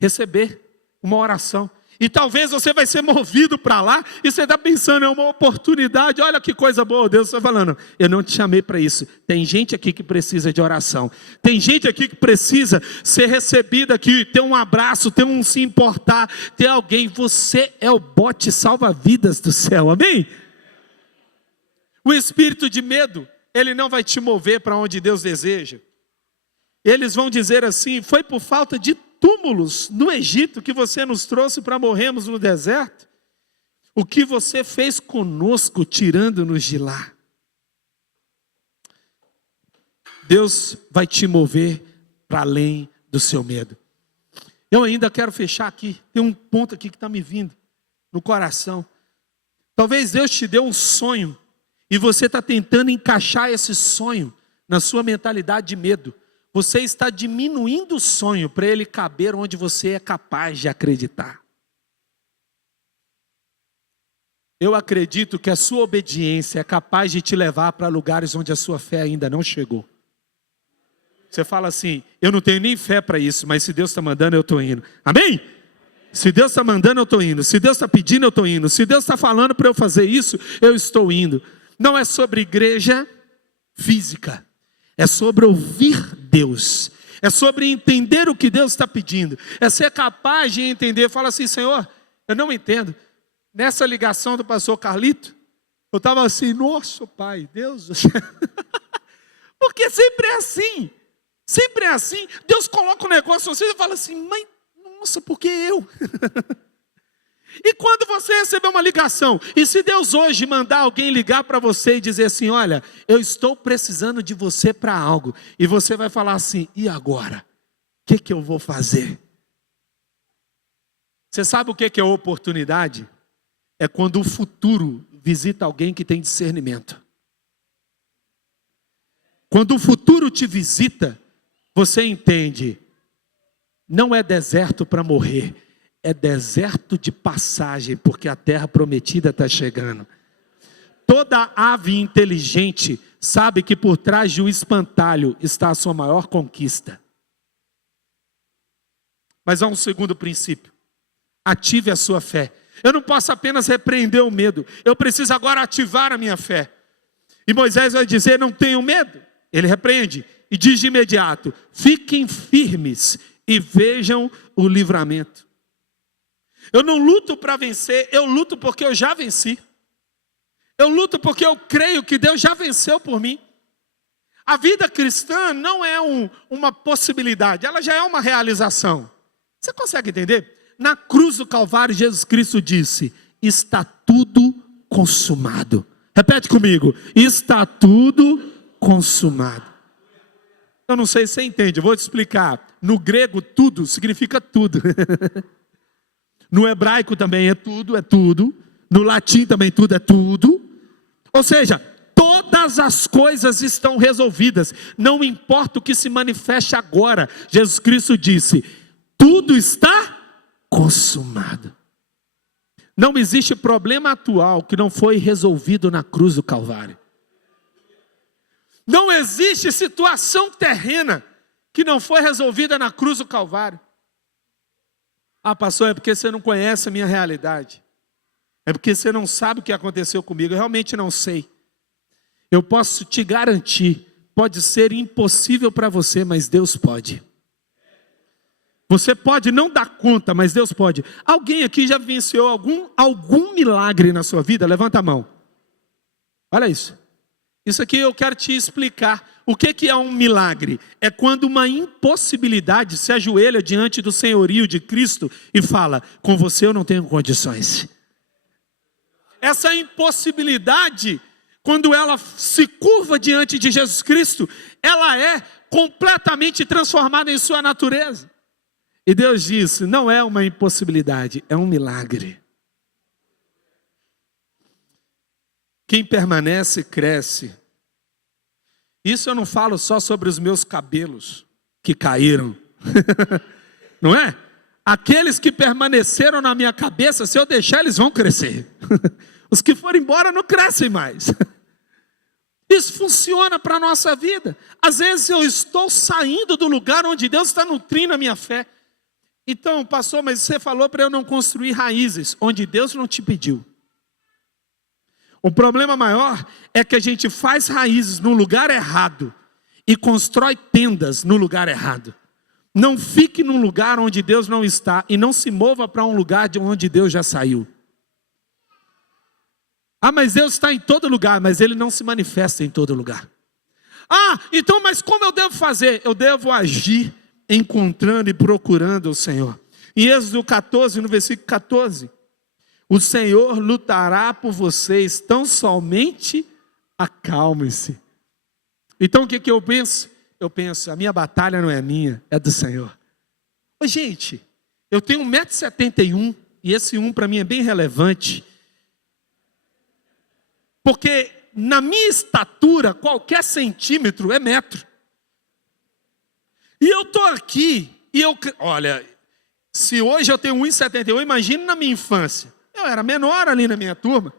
receber uma oração. E talvez você vai ser movido para lá, e você está pensando: é uma oportunidade, olha que coisa boa. Deus está falando: eu não te chamei para isso. Tem gente aqui que precisa de oração. Tem gente aqui que precisa ser recebida aqui, ter um abraço, ter um se importar, ter alguém. Você é o bote salva-vidas do céu, amém? O espírito de medo, ele não vai te mover para onde Deus deseja. Eles vão dizer assim: foi por falta de túmulos no Egito que você nos trouxe para morrermos no deserto? O que você fez conosco, tirando-nos de lá? Deus vai te mover para além do seu medo. Eu ainda quero fechar aqui. Tem um ponto aqui que está me vindo no coração. Talvez Deus te deu um sonho e você está tentando encaixar esse sonho na sua mentalidade de medo. Você está diminuindo o sonho para ele caber onde você é capaz de acreditar. Eu acredito que a sua obediência é capaz de te levar para lugares onde a sua fé ainda não chegou. Você fala assim: eu não tenho nem fé para isso, mas se Deus está mandando, eu estou indo. Amém? Se Deus está mandando, eu estou indo. Se Deus está pedindo, eu estou indo. Se Deus está falando para eu fazer isso, eu estou indo. Não é sobre igreja física. É sobre ouvir Deus. É sobre entender o que Deus está pedindo. É ser capaz de entender. Fala assim: Senhor, eu não entendo. Nessa ligação do pastor Carlito, eu estava assim: nossa, Pai, Deus. Porque sempre é assim. Sempre é assim. Deus coloca um negócio em você e fala assim: mãe, nossa, por que eu? E quando você receber uma ligação, e se Deus hoje mandar alguém ligar para você e dizer assim: olha, eu estou precisando de você para algo, e você vai falar assim: e agora? O que eu vou fazer? Você sabe o que é oportunidade? É quando o futuro visita alguém que tem discernimento. Quando o futuro te visita, você entende: não é deserto para morrer, é deserto de passagem, porque a terra prometida está chegando. Toda ave inteligente sabe que por trás de um espantalho está a sua maior conquista. Mas há um segundo princípio: ative a sua fé. Eu não posso apenas repreender o medo, eu preciso agora ativar a minha fé. E Moisés vai dizer: não tenham medo. Ele repreende e diz de imediato: fiquem firmes e vejam o livramento. Eu não luto para vencer, eu luto porque eu já venci. Eu luto porque eu creio que Deus já venceu por mim. A vida cristã não é uma possibilidade, ela já é uma realização. Você consegue entender? Na cruz do Calvário, Jesus Cristo disse: está tudo consumado. Repete comigo, está tudo consumado. Eu não sei se você entende, eu vou te explicar. No grego, tudo significa tudo. No hebraico também é tudo, é tudo. No latim também tudo é tudo. Ou seja, todas as coisas estão resolvidas. Não importa o que se manifeste agora. Jesus Cristo disse, tudo está consumado. Não existe problema atual que não foi resolvido na cruz do Calvário. Não existe situação terrena que não foi resolvida na cruz do Calvário. Ah, pastor, é porque você não conhece a minha realidade. É porque você não sabe o que aconteceu comigo. Eu realmente não sei. Eu posso te garantir, pode ser impossível para você, mas Deus pode. Você pode não dar conta, mas Deus pode. Alguém aqui já vivenciou algum milagre na sua vida? Levanta a mão. Olha isso. Isso aqui eu quero te explicar. O que é um milagre? É quando uma impossibilidade se ajoelha diante do senhorio de Cristo e fala, com você eu não tenho condições. Essa impossibilidade, quando ela se curva diante de Jesus Cristo, ela é completamente transformada em sua natureza. E Deus disse, não é uma impossibilidade, é um milagre. Quem permanece, cresce. Isso eu não falo só sobre os meus cabelos que caíram. Não é? Aqueles que permaneceram na minha cabeça, se eu deixar, eles vão crescer. Os que foram embora não crescem mais. Isso funciona para a nossa vida. Às vezes eu estou saindo do lugar onde Deus está nutrindo a minha fé. Então, pastor, mas você falou para eu não construir raízes onde Deus não te pediu. O problema maior é que a gente faz raízes no lugar errado e constrói tendas no lugar errado. Não fique num lugar onde Deus não está e não se mova para um lugar de onde Deus já saiu. Ah, mas Deus está em todo lugar, mas Ele não se manifesta em todo lugar. Ah, então, mas como eu devo fazer? Eu devo agir encontrando e procurando o Senhor. Em Êxodo 14, no versículo 14, o Senhor lutará por vocês, tão somente acalme-se. Então o que eu penso? Eu penso, a minha batalha não é minha, é do Senhor. Ô, gente, eu tenho 1,71 m e esse 1 para mim é bem relevante. Porque na minha estatura, qualquer centímetro é metro. E eu estou aqui, e olha, se hoje eu tenho 1,71 m, imagine na minha infância. Eu era menor ali na minha turma,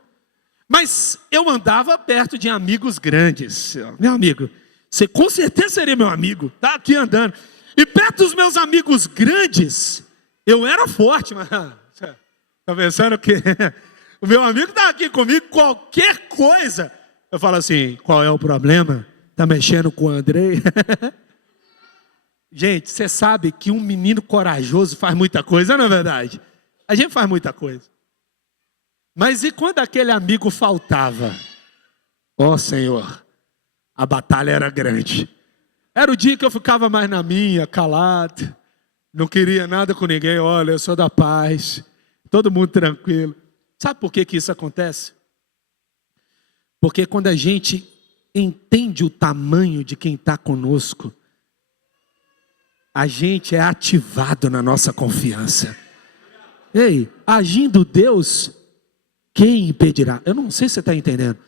mas eu andava perto de amigos grandes. Meu amigo, você com certeza seria meu amigo, tá aqui andando. E perto dos meus amigos grandes, eu era forte, mas tá pensando que o meu amigo está aqui comigo, qualquer coisa, eu falo assim, qual é o problema? Está mexendo com o Andrei? Gente, você sabe que um menino corajoso faz muita coisa, não é verdade? A gente faz muita coisa. Mas e quando aquele amigo faltava? Ó Senhor, a batalha era grande. Era o dia que eu ficava mais na minha, calado. Não queria nada com ninguém. Olha, eu sou da paz. Todo mundo tranquilo. Sabe por que isso acontece? Porque quando a gente entende o tamanho de quem está conosco, a gente é ativado na nossa confiança. Ei, agindo Deus, quem impedirá? Eu não sei se você está entendendo.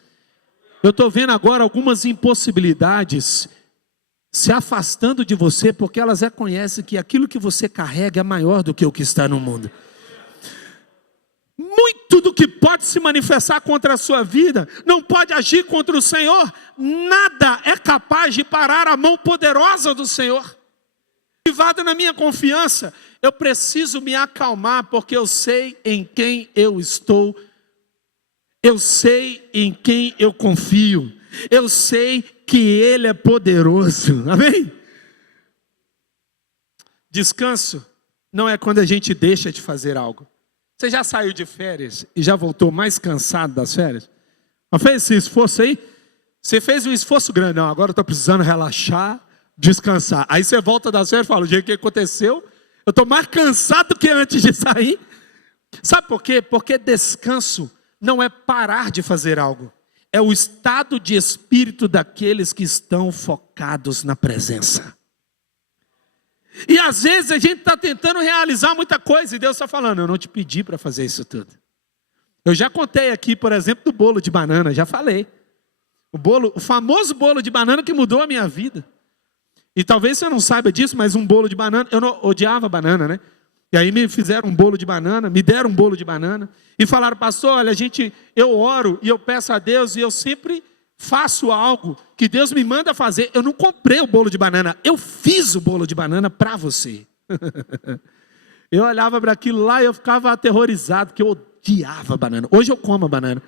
Eu estou vendo agora algumas impossibilidades se afastando de você, porque elas reconhecem que aquilo que você carrega é maior do que o que está no mundo. Muito do que pode se manifestar contra a sua vida, não pode agir contra o Senhor. Nada é capaz de parar a mão poderosa do Senhor. Privado na minha confiança, eu preciso me acalmar, porque eu sei em quem eu estou. Eu sei em quem eu confio. Eu sei que Ele é poderoso. Amém? Descanso não é quando a gente deixa de fazer algo. Você já saiu de férias e já voltou mais cansado das férias? Não fez esse esforço aí? Você fez um esforço grande. Não, agora eu estou precisando relaxar, descansar. Aí você volta das férias e fala, o que aconteceu? Eu estou mais cansado do que antes de sair. Sabe por quê? Porque descanso não é parar de fazer algo. É o estado de espírito daqueles que estão focados na presença. E às vezes a gente está tentando realizar muita coisa e Deus está falando, eu não te pedi para fazer isso tudo. Eu já contei aqui, por exemplo, do bolo de banana, já falei. O famoso bolo de banana que mudou a minha vida. E talvez você não saiba disso, mas um bolo de banana, eu não odiava banana, né? E aí me fizeram um bolo de banana, me deram um bolo de banana e falaram, pastor, olha, eu oro e eu peço a Deus e eu sempre faço algo que Deus me manda fazer. Eu não comprei o bolo de banana, eu fiz o bolo de banana para você. Eu olhava para aquilo lá e eu ficava aterrorizado, porque eu odiava banana. Hoje eu como a banana,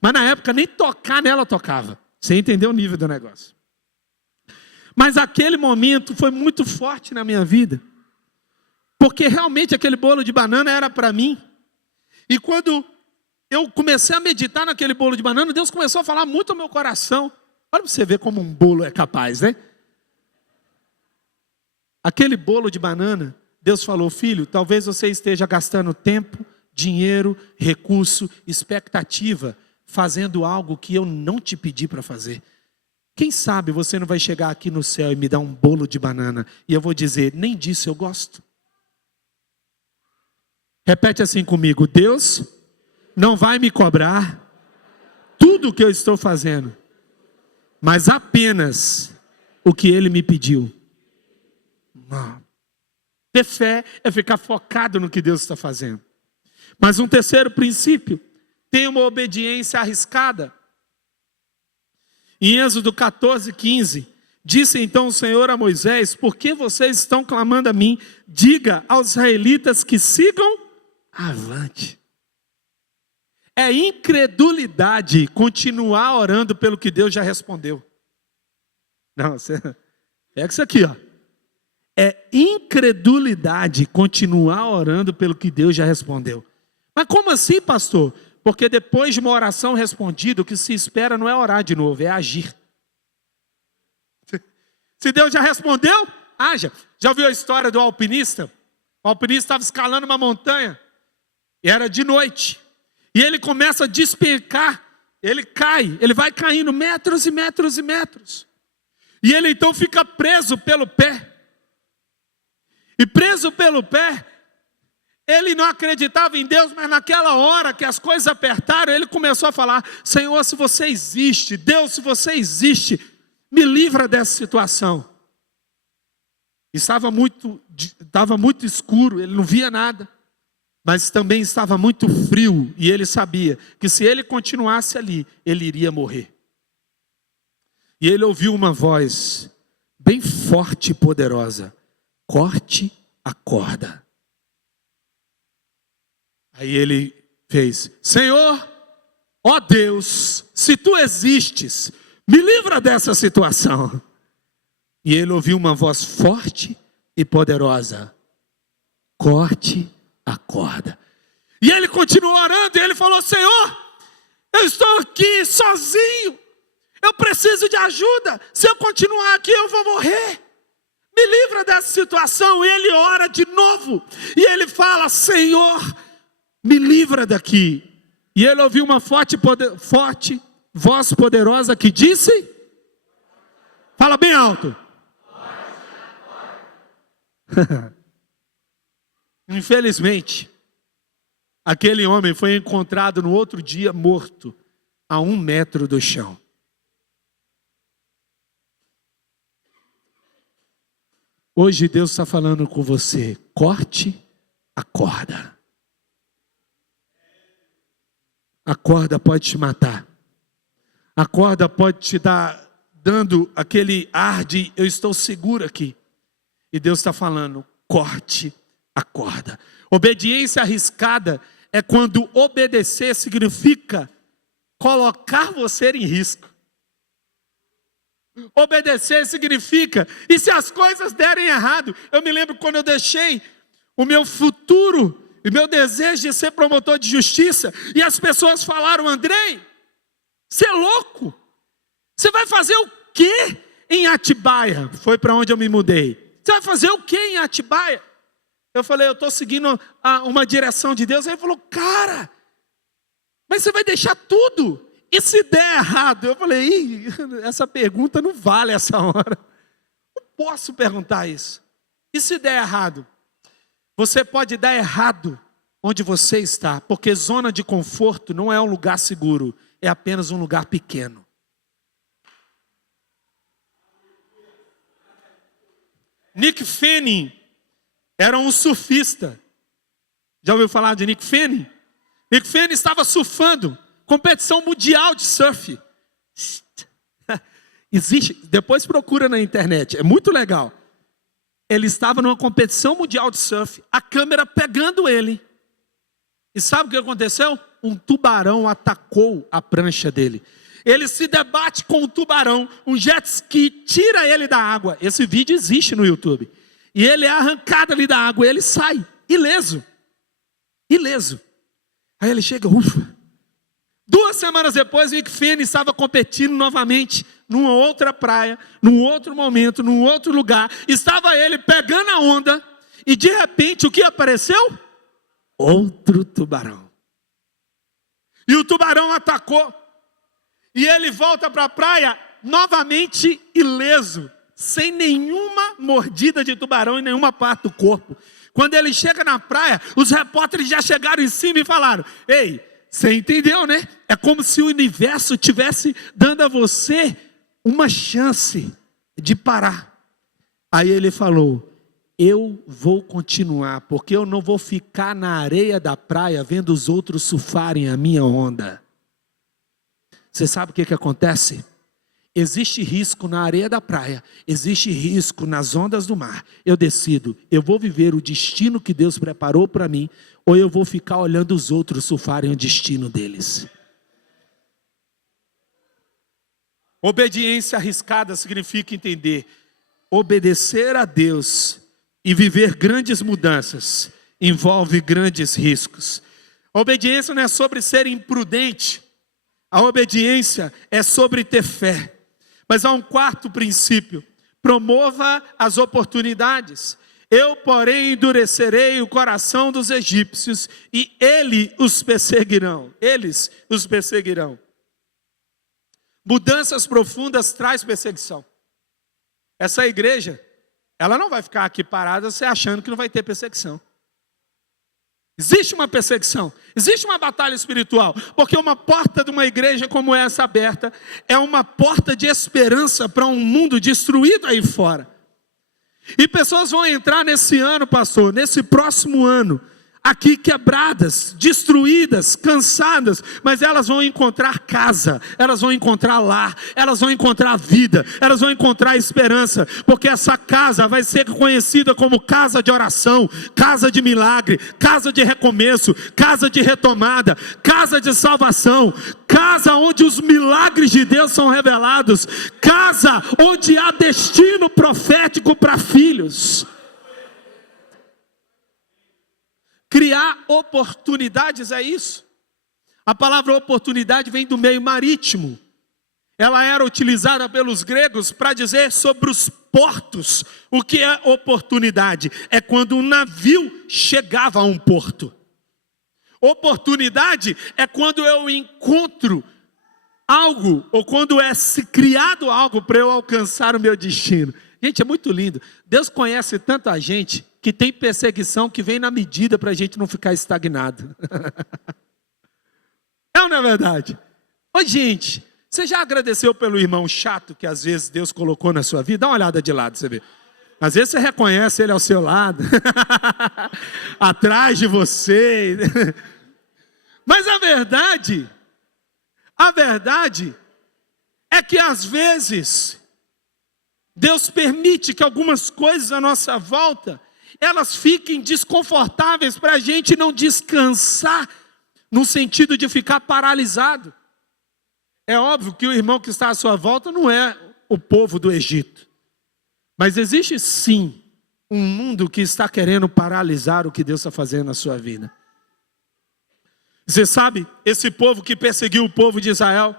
mas na época nem tocar nela eu tocava. Você entendeu o nível do negócio. Mas aquele momento foi muito forte na minha vida. Porque realmente aquele bolo de banana era para mim. E quando eu comecei a meditar naquele bolo de banana, Deus começou a falar muito ao meu coração. Olha para você ver como um bolo é capaz, né? Aquele bolo de banana, Deus falou, filho, talvez você esteja gastando tempo, dinheiro, recurso, expectativa, fazendo algo que eu não te pedi para fazer. Quem sabe você não vai chegar aqui no céu e me dar um bolo de banana, e eu vou dizer, nem disso eu gosto. Repete assim comigo, Deus não vai me cobrar tudo o que eu estou fazendo, mas apenas o que Ele me pediu. Ter fé é ficar focado no que Deus está fazendo. Mas um terceiro princípio, tem uma obediência arriscada. Em Êxodo 14:15, disse então o Senhor a Moisés, por que vocês estão clamando a mim? Diga aos israelitas que sigam avante. É incredulidade continuar orando pelo que Deus já respondeu. Não, pega isso aqui, ó. É incredulidade continuar orando pelo que Deus já respondeu. Mas como assim, pastor? Porque depois de uma oração respondida, o que se espera não é orar de novo, é agir. Se Deus já respondeu, haja. Já ouviu a história do alpinista? O alpinista estava escalando uma montanha, e era de noite. E ele começa a despencar, ele cai, ele vai caindo metros e metros e metros. E ele então fica preso pelo pé. E preso pelo pé, ele não acreditava em Deus, mas naquela hora que as coisas apertaram, ele começou a falar, Senhor, se você existe, Deus, se você existe, me livra dessa situação. Estava muito escuro, ele não via nada, mas também estava muito frio, e ele sabia que se ele continuasse ali, ele iria morrer. E ele ouviu uma voz bem forte e poderosa, corte a corda. Aí ele fez, Senhor, ó Deus, se tu existes, me livra dessa situação. E ele ouviu uma voz forte e poderosa, corte a corda. E ele continuou orando, e ele falou, Senhor, eu estou aqui sozinho, eu preciso de ajuda, se eu continuar aqui eu vou morrer. Me livra dessa situação. E ele ora de novo. E ele fala, Senhor, me livra daqui. E ele ouviu uma forte voz poderosa que disse, fala bem alto. Infelizmente, aquele homem foi encontrado no outro dia morto, a 1 metro do chão. Hoje Deus está falando com você, corte a corda. A corda pode te matar. A corda pode te dar, dando aquele ar de, eu estou seguro aqui. E Deus está falando, corte a corda. Obediência arriscada é quando obedecer significa colocar você em risco. Obedecer significa, e se as coisas derem errado? Eu me lembro quando eu deixei o meu futuro, e meu desejo de ser promotor de justiça, e as pessoas falaram, Andrei, você é louco, você vai fazer o quê em Atibaia? Foi para onde eu me mudei. Você vai fazer o quê em Atibaia? Eu falei, eu estou seguindo uma direção de Deus. Aí ele falou, cara, mas você vai deixar tudo? E se der errado? Eu falei, essa pergunta não vale essa hora. Não posso perguntar isso. E se der errado? Você pode dar errado onde você está, porque zona de conforto não é um lugar seguro, é apenas um lugar pequeno. Nick Fanning era um surfista. Já ouviu falar de Nick Fanning? Nick Fanning estava surfando, competição mundial de surf. Existe, depois procura na internet, é muito legal. Ele estava numa competição mundial de surf, a câmera pegando ele. E sabe o que aconteceu? Um tubarão atacou a prancha dele. Ele se debate com o tubarão, um jet ski tira ele da água. Esse vídeo existe no YouTube. E ele é arrancado ali da água, e ele sai, ileso. Ileso. Aí ele chega, ufa. 2 semanas depois, o Nick Fanning estava competindo novamente, numa outra praia, num outro momento, num outro lugar. Estava ele pegando a onda, e de repente, o que apareceu? Outro tubarão. E o tubarão atacou. E ele volta para a praia novamente ileso, sem nenhuma mordida de tubarão em nenhuma parte do corpo. Quando ele chega na praia, os repórteres já chegaram em cima e falaram, ei, você entendeu, né? É como se o universo estivesse dando a você uma chance de parar. Aí ele falou, eu vou continuar, porque eu não vou ficar na areia da praia vendo os outros surfarem a minha onda. Você sabe o que acontece? Existe risco na areia da praia, existe risco nas ondas do mar. Eu decido, eu vou viver o destino que Deus preparou para mim, ou eu vou ficar olhando os outros surfarem o destino deles. Obediência arriscada significa entender, obedecer a Deus e viver grandes mudanças envolve grandes riscos. A obediência não é sobre ser imprudente, a obediência é sobre ter fé. Mas há um quarto princípio, promova as oportunidades. Eu, porém, endurecerei o coração dos egípcios e eles os perseguirão. Mudanças profundas traz perseguição. Essa igreja, ela não vai ficar aqui parada você achando que não vai ter perseguição. Existe uma perseguição, existe uma batalha espiritual, porque uma porta de uma igreja como essa aberta é uma porta de esperança para um mundo destruído aí fora. E pessoas vão entrar nesse ano, pastor, nesse próximo ano, aqui quebradas, destruídas, cansadas, mas elas vão encontrar casa, elas vão encontrar lar, elas vão encontrar vida, elas vão encontrar esperança, porque essa casa vai ser conhecida como casa de oração, casa de milagre, casa de recomeço, casa de retomada, casa de salvação, casa onde os milagres de Deus são revelados, casa onde há destino profético para filhos. Criar oportunidades é isso. A palavra oportunidade vem do meio marítimo. Ela era utilizada pelos gregos para dizer sobre os portos. O que é oportunidade? É quando um navio chegava a um porto. Oportunidade é quando eu encontro algo, ou quando é se criado algo para eu alcançar o meu destino. Gente, é muito lindo. Deus conhece tanto a gente que tem perseguição que vem na medida para a gente não ficar estagnado. É ou não é verdade? Ô gente, você já agradeceu pelo irmão chato que às vezes Deus colocou na sua vida? Dá uma olhada de lado, você vê. Às vezes você reconhece ele ao seu lado, atrás de você. Mas a verdade é que às vezes Deus permite que algumas coisas à nossa volta elas fiquem desconfortáveis para a gente não descansar, no sentido de ficar paralisado. É óbvio que o irmão que está à sua volta não é o povo do Egito, mas existe sim um mundo que está querendo paralisar o que Deus está fazendo na sua vida. Você sabe, esse povo que perseguiu o povo de Israel,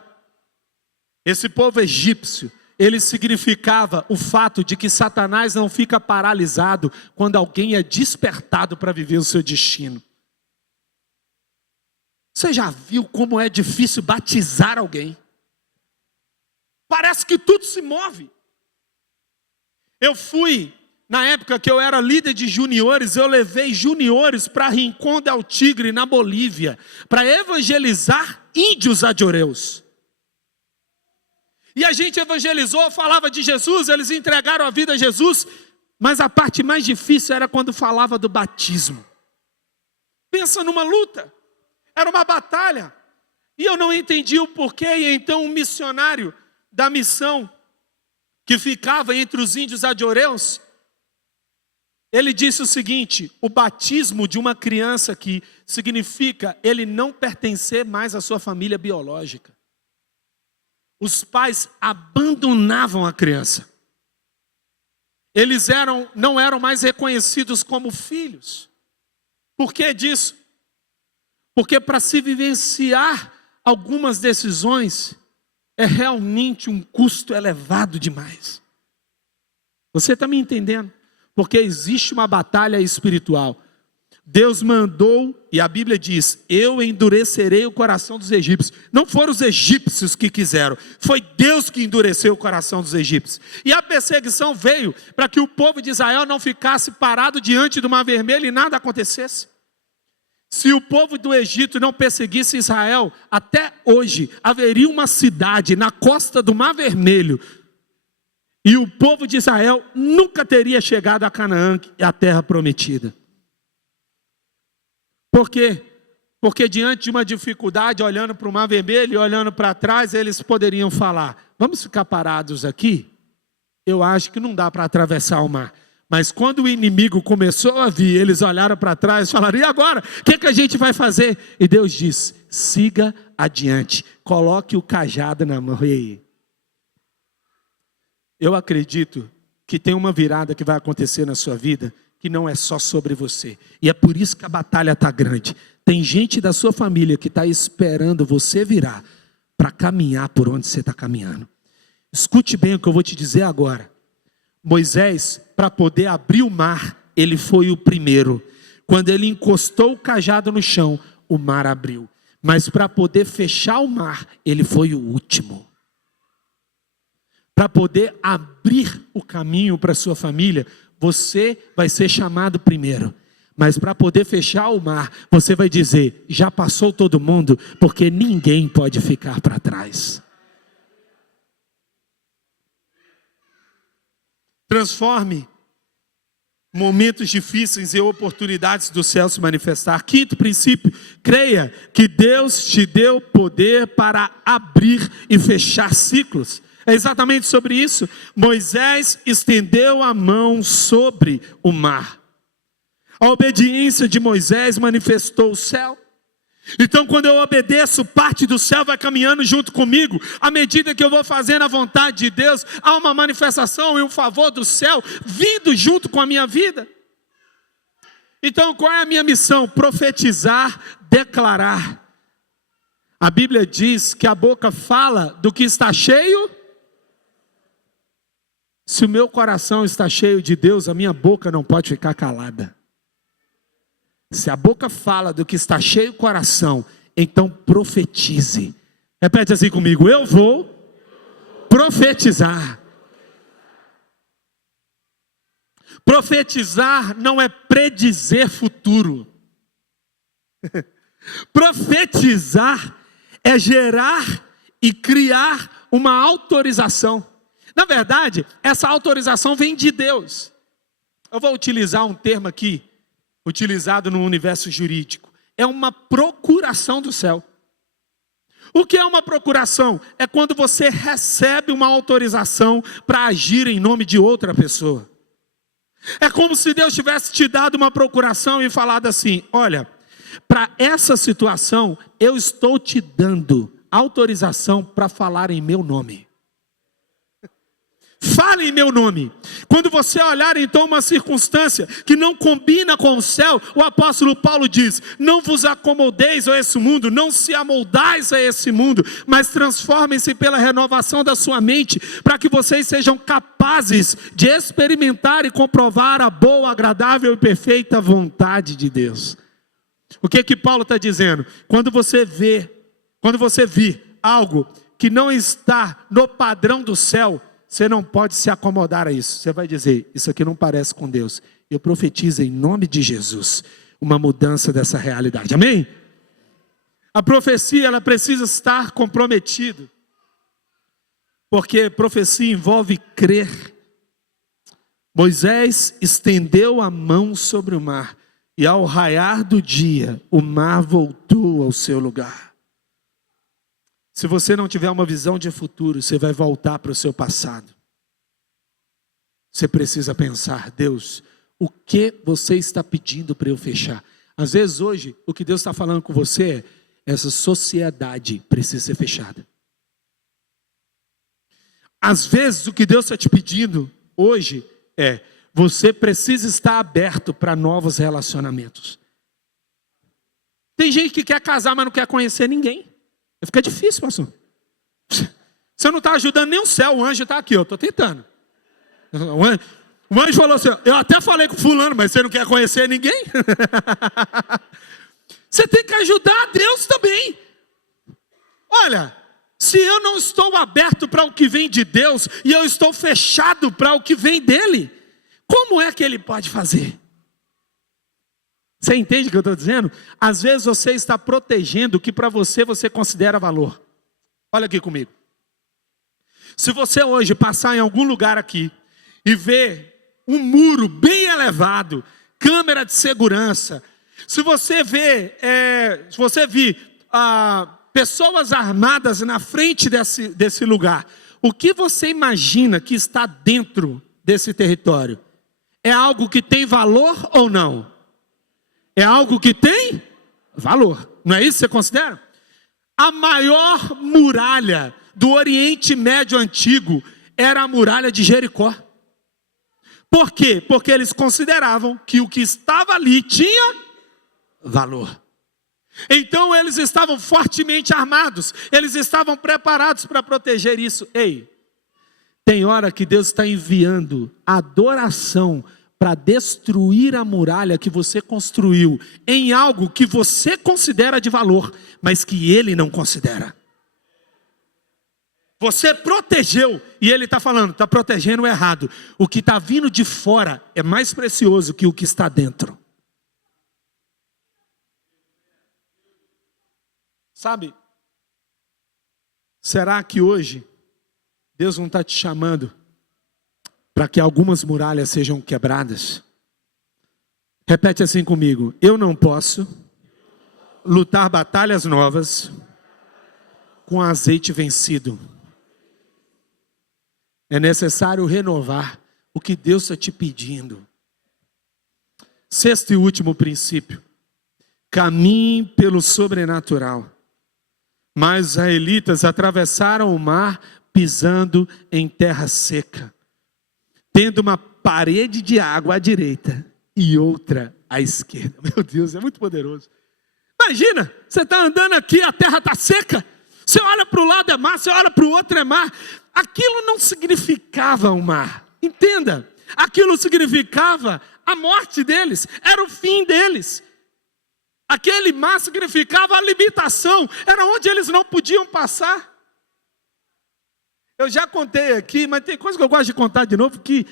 esse povo egípcio, ele significava o fato de que Satanás não fica paralisado quando alguém é despertado para viver o seu destino. Você já viu como é difícil batizar alguém? Parece que tudo se move. Eu fui, na época que eu era líder de juniores, eu levei juniores para Rincón del Tigre, na Bolívia, para evangelizar índios adioreus. E a gente evangelizou, falava de Jesus, eles entregaram a vida a Jesus, mas a parte mais difícil era quando falava do batismo. Pensa numa luta, era uma batalha, e eu não entendi o porquê, e então um missionário da missão, que ficava entre os índios adioreus, ele disse o seguinte: o batismo de uma criança aqui significa ele não pertencer mais à sua família biológica. Os pais abandonavam a criança. Eles não eram mais reconhecidos como filhos. Por que disso? Porque para se vivenciar algumas decisões é realmente um custo elevado demais. Você está me entendendo? Porque existe uma batalha espiritual. Deus mandou, e a Bíblia diz: eu endurecerei o coração dos egípcios. Não foram os egípcios que quiseram, foi Deus que endureceu o coração dos egípcios. E a perseguição veio para que o povo de Israel não ficasse parado diante do Mar Vermelho e nada acontecesse. Se o povo do Egito não perseguisse Israel, até hoje haveria uma cidade na costa do Mar Vermelho, e o povo de Israel nunca teria chegado a Canaã, a terra prometida. Por quê? Porque diante de uma dificuldade, olhando para o Mar Vermelho e olhando para trás, eles poderiam falar: vamos ficar parados aqui? Eu acho que não dá para atravessar o mar. Mas quando o inimigo começou a vir, eles olharam para trás e falaram: e agora? O que a gente vai fazer? E Deus disse: siga adiante, coloque o cajado na mão. Eu acredito que tem uma virada que vai acontecer na sua vida, que não é só sobre você. E é por isso que a batalha está grande. Tem gente da sua família que está esperando você virar para caminhar por onde você está caminhando. Escute bem o que eu vou te dizer agora. Moisés, para poder abrir o mar, ele foi o primeiro. Quando ele encostou o cajado no chão, o mar abriu. Mas para poder fechar o mar, ele foi o último. Para poder abrir o caminho para a sua família, você vai ser chamado primeiro. Mas para poder fechar o mar, você vai dizer: já passou todo mundo, porque ninguém pode ficar para trás. Transforme momentos difíceis em oportunidades do céu se manifestar. Quinto princípio: creia que Deus te deu poder para abrir e fechar ciclos. É exatamente sobre isso. Moisés estendeu a mão sobre o mar. A obediência de Moisés manifestou o céu. Então, quando eu obedeço, parte do céu vai caminhando junto comigo. À medida que eu vou fazendo a vontade de Deus, há uma manifestação e um favor do céu vindo junto com a minha vida. Então, qual é a minha missão? Profetizar, declarar. A Bíblia diz que a boca fala do que está cheio. Se o meu coração está cheio de Deus, a minha boca não pode ficar calada. Se a boca fala do que está cheio o coração, então profetize. Repete assim comigo: eu vou profetizar. Profetizar não é predizer futuro. Profetizar é gerar e criar uma autorização. Na verdade, essa autorização vem de Deus. Eu vou utilizar um termo aqui, utilizado no universo jurídico. É uma procuração do céu. O que é uma procuração? É quando você recebe uma autorização para agir em nome de outra pessoa. É como se Deus tivesse te dado uma procuração e falado assim: olha, para essa situação, eu estou te dando autorização para falar em meu nome. Fale em meu nome. Quando você olhar então uma circunstância que não combina com o céu, o apóstolo Paulo diz: não vos acomodeis a esse mundo, não se amoldais a esse mundo, mas transformem-se pela renovação da sua mente, para que vocês sejam capazes de experimentar e comprovar a boa, agradável e perfeita vontade de Deus. O que Paulo está dizendo? Quando você vir algo que não está no padrão do céu, você não pode se acomodar a isso. Você vai dizer: isso aqui não parece com Deus. Eu profetizo em nome de Jesus uma mudança dessa realidade. Amém? A profecia, ela precisa estar comprometida, porque profecia envolve crer. Moisés estendeu a mão sobre o mar, e ao raiar do dia, o mar voltou ao seu lugar. Se você não tiver uma visão de futuro, você vai voltar para o seu passado. Você precisa pensar: Deus, o que você está pedindo para eu fechar? Às vezes hoje, o que Deus está falando com você é: essa sociedade precisa ser fechada. Às vezes o que Deus está te pedindo hoje é: você precisa estar aberto para novos relacionamentos. Tem gente que quer casar, mas não quer conhecer ninguém. Fica difícil, pastor. Você não está ajudando nem o céu, o anjo está aqui, eu estou tentando. O anjo falou assim: eu até falei com fulano, mas você não quer conhecer ninguém? Você tem que ajudar a Deus também. Olha, se eu não estou aberto para o que vem de Deus, e eu estou fechado para o que vem dele, como é que ele pode fazer? Você entende o que eu estou dizendo? Às vezes você está protegendo o que para você considera valor. Olha aqui comigo. Se você hoje passar em algum lugar aqui e ver um muro bem elevado, câmera de segurança, se você ver pessoas armadas na frente desse lugar, o que você imagina que está dentro desse território? É algo que tem valor ou não? É algo que tem valor. Não é isso que você considera? A maior muralha do Oriente Médio Antigo era a muralha de Jericó. Por quê? Porque eles consideravam que o que estava ali tinha valor. Então eles estavam fortemente armados. Eles estavam preparados para proteger isso. Ei, tem hora que Deus está enviando adoração para destruir a muralha que você construiu em algo que você considera de valor, mas que ele não considera. Você protegeu, e ele está falando: está protegendo o errado. O que está vindo de fora é mais precioso que o que está dentro. Sabe, será que hoje Deus não está te chamando para que algumas muralhas sejam quebradas? Repete assim comigo: eu não posso lutar batalhas novas com azeite vencido. É necessário renovar o que Deus está te pedindo. Sexto e último princípio: caminhe pelo sobrenatural. Mas os israelitas atravessaram o mar pisando em terra seca, tendo uma parede de água à direita e outra à esquerda. Meu Deus, é muito poderoso. Imagina, você está andando aqui, a terra está seca, você olha para o lado é mar, você olha para o outro é mar. Aquilo não significava o mar, entenda, aquilo significava a morte deles, era o fim deles. Aquele mar significava a limitação, era onde eles não podiam passar. Eu já contei aqui, mas tem coisa que eu gosto de contar de novo, que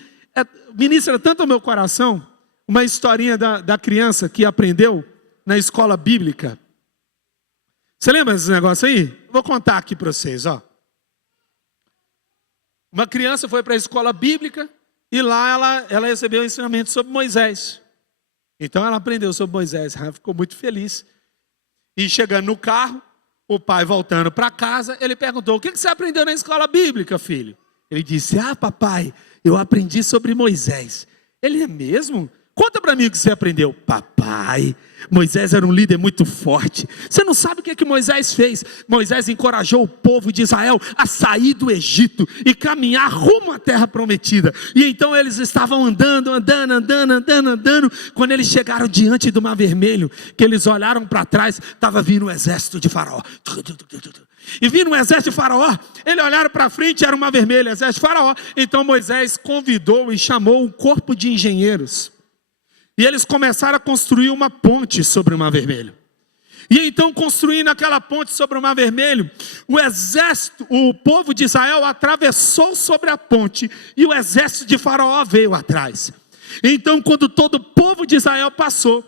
ministra tanto ao meu coração, uma historinha da criança que aprendeu na escola bíblica. Você lembra desse negócio aí? Vou contar aqui para vocês, ó. Uma criança foi para a escola bíblica e lá ela recebeu um ensinamento sobre Moisés. Então ela aprendeu sobre Moisés, ela ficou muito feliz. E chegando no carro, o pai voltando para casa, ele perguntou: o que você aprendeu na escola bíblica, filho? Ele disse: papai, eu aprendi sobre Moisés. Ele: é mesmo? Conta para mim o que você aprendeu. Papai, Moisés era um líder muito forte. Você não sabe o que Moisés fez? Moisés encorajou o povo de Israel a sair do Egito e caminhar rumo à terra prometida. E então eles estavam andando. Quando eles chegaram diante do Mar Vermelho, que eles olharam para trás, estava vindo o exército de Faraó. E vindo o exército de Faraó, eles olharam para frente, era o Mar Vermelho, exército de Faraó. Então Moisés convidou e chamou um corpo de engenheiros. E eles começaram a construir uma ponte sobre o Mar Vermelho. E então, construindo aquela ponte sobre o Mar Vermelho, o exército, o povo de Israel atravessou sobre a ponte e o exército de Faraó veio atrás. Então, quando todo o povo de Israel passou,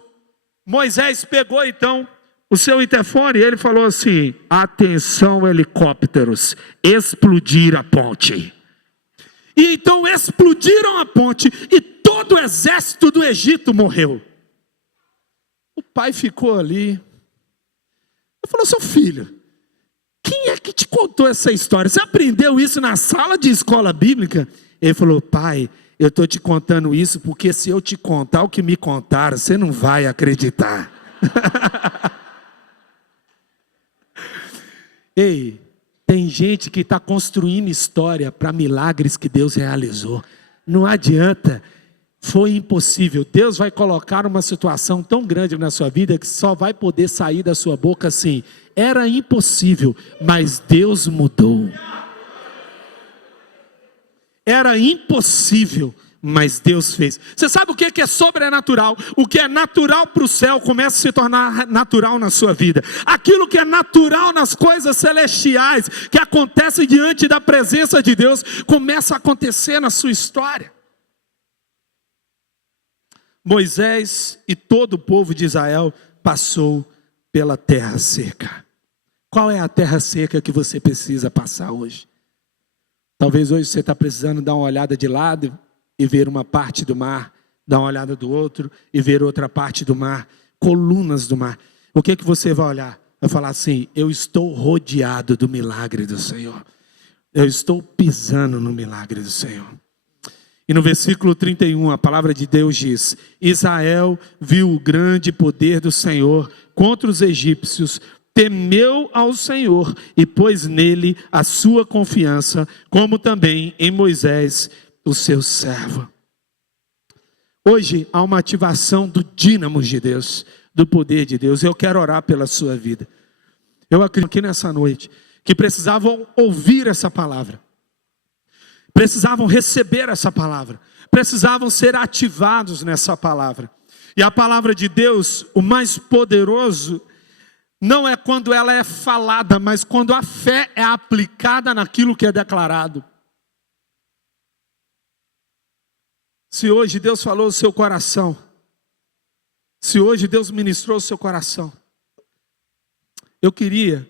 Moisés pegou então o seu interfone e ele falou assim: atenção, helicópteros, explodir a ponte. E então explodiram a ponte e todo o exército do Egito morreu. O pai ficou ali. Ele falou: seu filho, quem é que te contou essa história? Você aprendeu isso na sala de escola bíblica? Ele falou: pai, eu estou te contando isso porque se eu te contar o que me contaram, você não vai acreditar. Ei, tem gente que está construindo história para milagres que Deus realizou. Não adianta, foi impossível. Deus vai colocar uma situação tão grande na sua vida que só vai poder sair da sua boca assim: era impossível, mas Deus mudou. Era impossível, mas Deus fez. Você sabe o que é sobrenatural? O que é natural para o céu começa a se tornar natural na sua vida. Aquilo que é natural nas coisas celestiais, que acontece diante da presença de Deus, começa a acontecer na sua história. Moisés e todo o povo de Israel passou pela terra seca. Qual é a terra seca que você precisa passar hoje? Talvez hoje você está precisando dar uma olhada de lado e ver uma parte do mar, dar uma olhada do outro e ver outra parte do mar, colunas do mar. O que você vai olhar? Vai falar assim: eu estou rodeado do milagre do Senhor. Eu estou pisando no milagre do Senhor. E no versículo 31, a palavra de Deus diz: Israel viu o grande poder do Senhor contra os egípcios, temeu ao Senhor e pôs nele a sua confiança, como também em Moisés, o seu servo. Hoje há uma ativação do dínamo de Deus, do poder de Deus. Eu quero orar pela sua vida. Eu acredito aqui nessa noite que precisavam ouvir essa palavra, precisavam receber essa palavra, precisavam ser ativados nessa palavra. E a palavra de Deus, o mais poderoso, não é quando ela é falada, mas quando a fé é aplicada naquilo que é declarado. Se hoje Deus falou o seu coração, se hoje Deus ministrou o seu coração, eu queria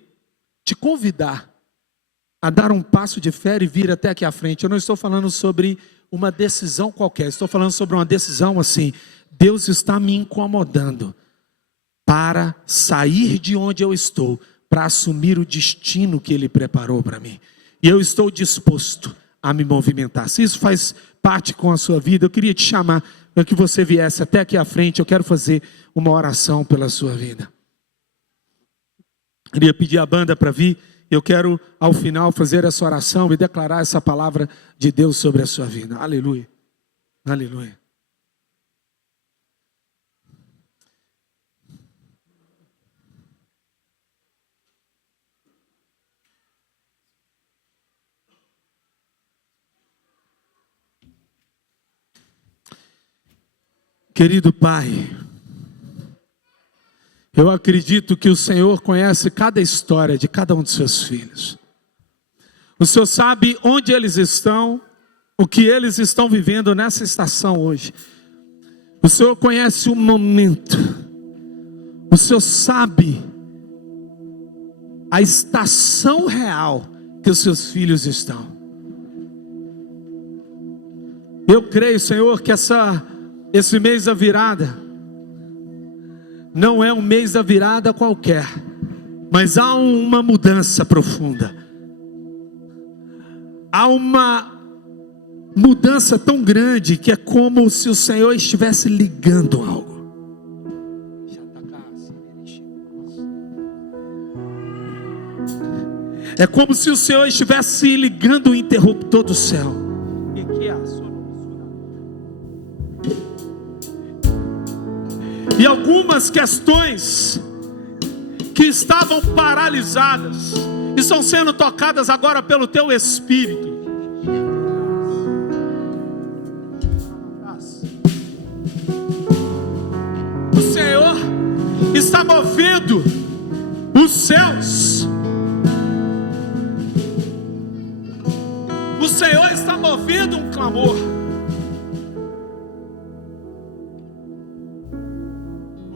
te convidar a dar um passo de fé e vir até aqui à frente. Eu não estou falando sobre uma decisão qualquer, estou falando sobre uma decisão assim: Deus está me incomodando para sair de onde eu estou, para assumir o destino que Ele preparou para mim. E eu estou disposto a me movimentar. Se isso faz parte com a sua vida, eu queria te chamar para que você viesse até aqui à frente. Eu quero fazer uma oração pela sua vida. Eu queria pedir a banda para vir. Eu quero, ao final, fazer essa oração e declarar essa palavra de Deus sobre a sua vida. Aleluia. Aleluia. Querido Pai, eu acredito que o Senhor conhece cada história de cada um dos seus filhos. O Senhor sabe onde eles estão, o que eles estão vivendo nessa estação hoje. O Senhor conhece o momento. O Senhor sabe a estação real que os seus filhos estão. Eu creio, Senhor, que esse mês da virada não é um mês da virada qualquer, mas há uma mudança profunda, há uma mudança tão grande que é como se o Senhor estivesse ligando algo. É como se o Senhor estivesse ligando o interruptor do céu. E algumas questões que estavam paralisadas estão sendo tocadas agora pelo teu Espírito. O Senhor está movendo os céus. O Senhor está movendo um clamor.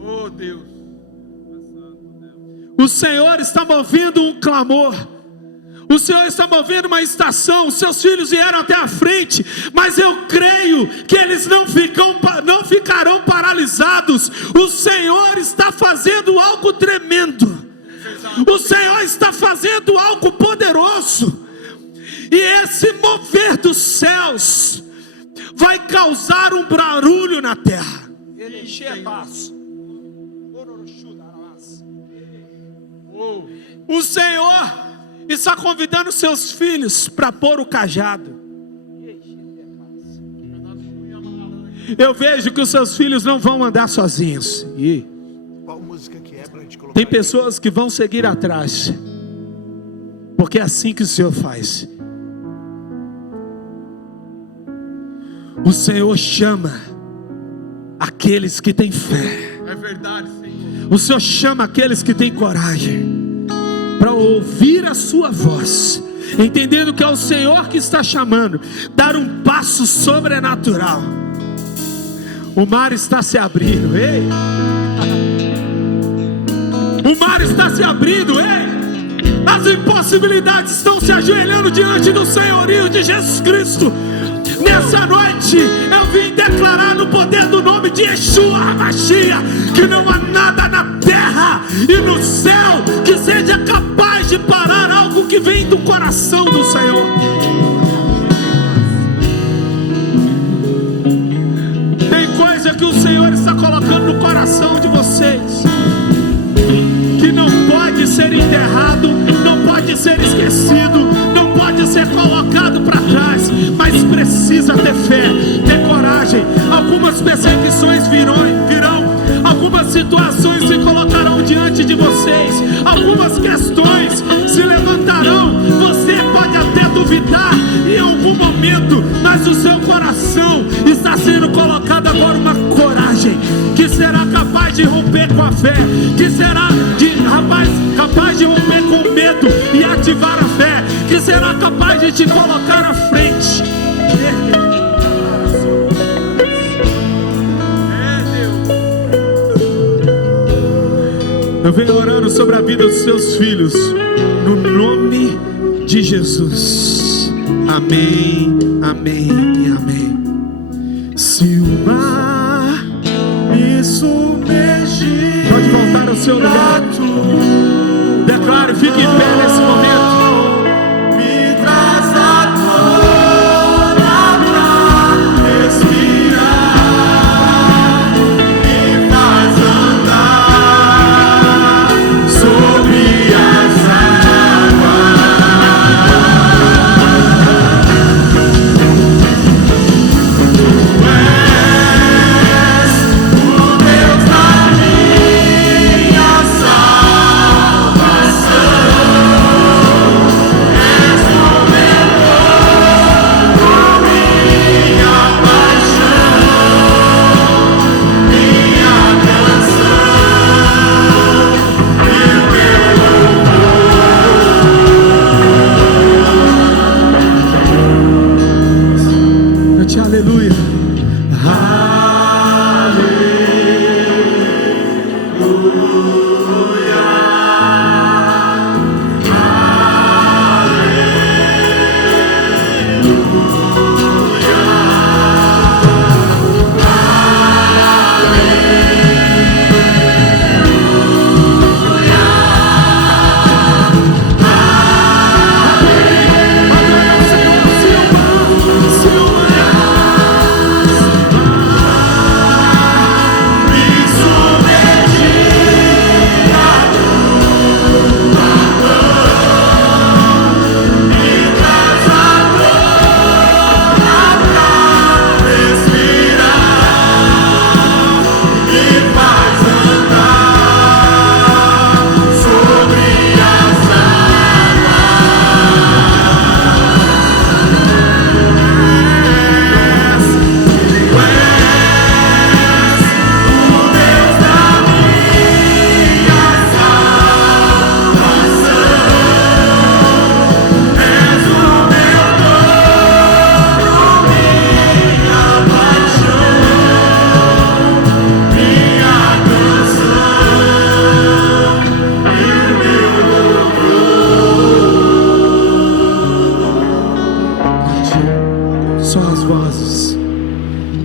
Oh Deus. O Senhor está movendo um clamor. O Senhor está movendo uma estação. Os seus filhos vieram até a frente, mas eu creio que eles não ficarão paralisados. O Senhor está fazendo algo tremendo. O Senhor está fazendo algo poderoso. E esse mover dos céus vai causar um barulho na terra. O Senhor está convidando seus filhos para pôr o cajado. Eu vejo que os seus filhos não vão andar sozinhos. Tem pessoas que vão seguir atrás, porque é assim que o Senhor faz. O Senhor chama aqueles que têm fé. É verdade, Senhor. O Senhor chama aqueles que têm coragem para ouvir a sua voz, entendendo que é o Senhor que está chamando, dar um passo sobrenatural. O mar está se abrindo, ei! O mar está se abrindo, ei! As impossibilidades estão se ajoelhando diante do senhorio de Jesus Cristo. Nessa noite eu vim declarar no poder do nome de Yeshua HaMashiach que não há nada na terra e no céu que seja capaz de parar algo que vem do coração do Senhor. Tem coisa que o Senhor está colocando no coração de vocês que não pode ser enterrado, não pode ser esquecido, não pode ser colocado para trás, mas precisa ter fé, ter coragem. Algumas perseguições virão, algumas situações se colocarão diante de vocês, algumas questões se levantarão. Você pode até duvidar em algum momento, mas o seu coração está sendo colocado agora uma coragem que será capaz de romper com a fé, que será capaz de romper com o medo e ativar a fé, que será capaz de te colocar à frente. Eu venho orando sobre a vida dos seus filhos, no nome de Jesus. Amém, amém e amém. Se o mar me submergir, pode voltar ao seu lugar. Declare, fique em pé nesse momento. Me traz a toda pra respirar, me faz andar sobre as águas. Tu és o Deus da minha salvação.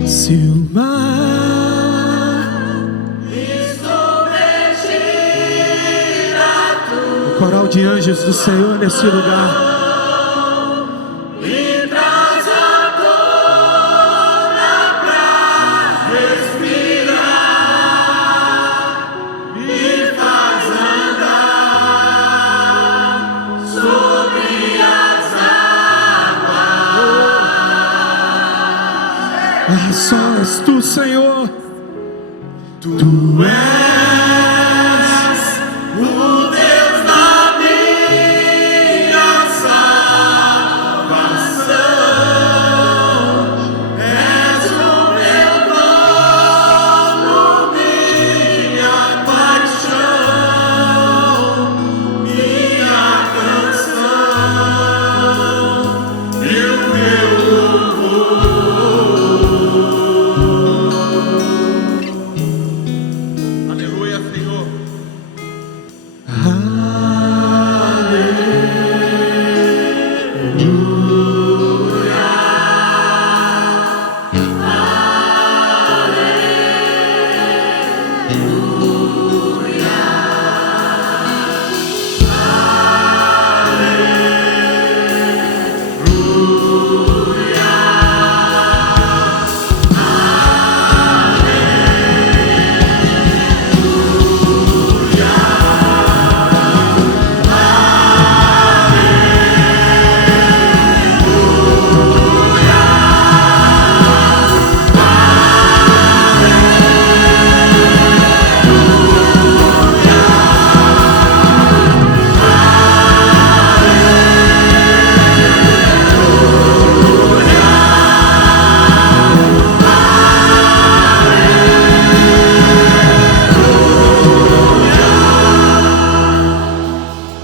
Se o mar coral de anjos do Senhor nesse lugar. Me traz à tona pra respirar, me faz andar sobre as águas. Só és tu, Senhor. Tu és